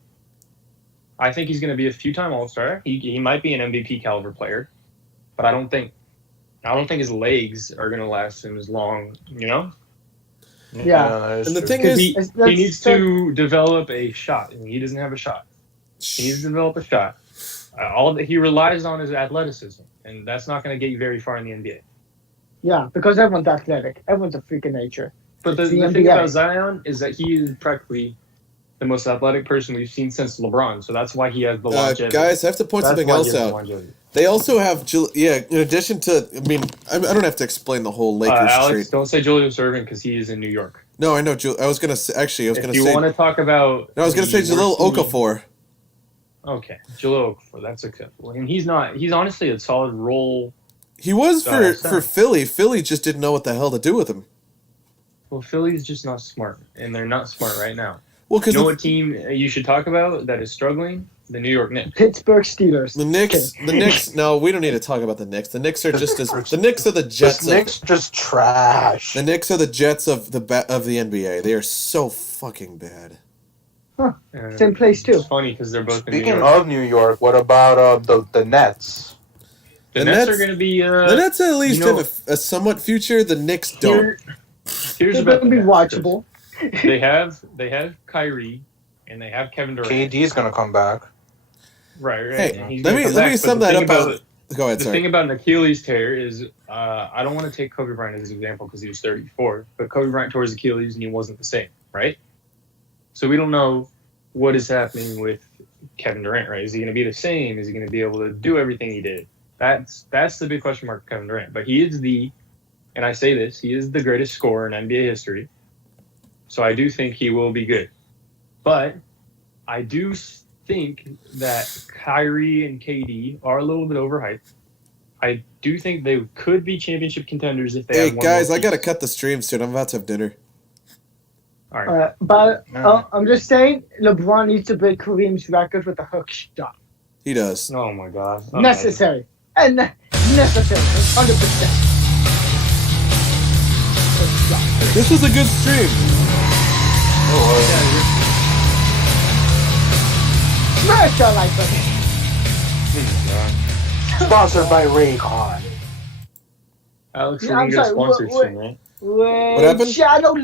I think he's going to be a few-time All-Star. He might be an MVP caliber player, but I don't think his legs are going to last him as long, you know? Yeah. And the thing is, he needs to develop a shot, and he doesn't have a shot. He needs to develop a shot. All that he relies on is athleticism, and that's not going to get you very far in the NBA. Yeah, because everyone's athletic. Everyone's a freak of nature. But the thing about Zion is that he is practically the most athletic person we've seen since LeBron, so that's why he has the longevity. Guys, I have to point something else out. They also have, in addition to, I don't have to explain the whole Lakers Alex, trade. don't say Julius Erving because he is in New York. No, I know. I was going to say, If you want to talk about... No, I was going to say Jahlil Okafor. Okay, Jahlil Okafor, that's acceptable. And he's honestly a solid role. He was for Philly. Philly just didn't know what the hell to do with him. Well, Philly's just not smart, and they're not smart right now. Well, because you know what team you should talk about that is struggling? The New York Knicks. Pittsburgh Steelers. The Knicks. No, we don't need to talk about the Knicks. The Knicks are just as the Knicks are the Jets. The Knicks just trash. The Knicks are the Jets of the NBA. They are so fucking bad. Huh. Same place too. It's funny because they're both. Speaking in New York. of New York, what about the Nets? The Nets are going to be. The Nets at least have a somewhat future. The Knicks don't. Here's about going to be watchable. They have Kyrie and they have Kevin Durant. KD is going to come back. Right. Hey, let me sum that up. Go ahead. The thing about an Achilles tear is, I don't want to take Kobe Bryant as an example because he was 34, but Kobe Bryant tore his Achilles and he wasn't the same, right? So we don't know what is happening with Kevin Durant, right? Is he going to be the same? Is he going to be able to do everything he did? That's the big question mark for Kevin Durant. But he is and I say this, he is the greatest scorer in NBA history. So I do think he will be good. But I do think that Kyrie and KD are a little bit overhyped. I do think they could be championship contenders if they have one guys, more I got to cut the stream soon. I'm about to have dinner. All right. But I'm just saying, LeBron needs to break Kareem's record with a hook shot. He does. Oh, my God. Necessary. And necessary. 100%. This was a good stream. Smash that like button. Sponsored by Raycon. Alex, we're going to get a sponsored soon, right? What happened? Shadow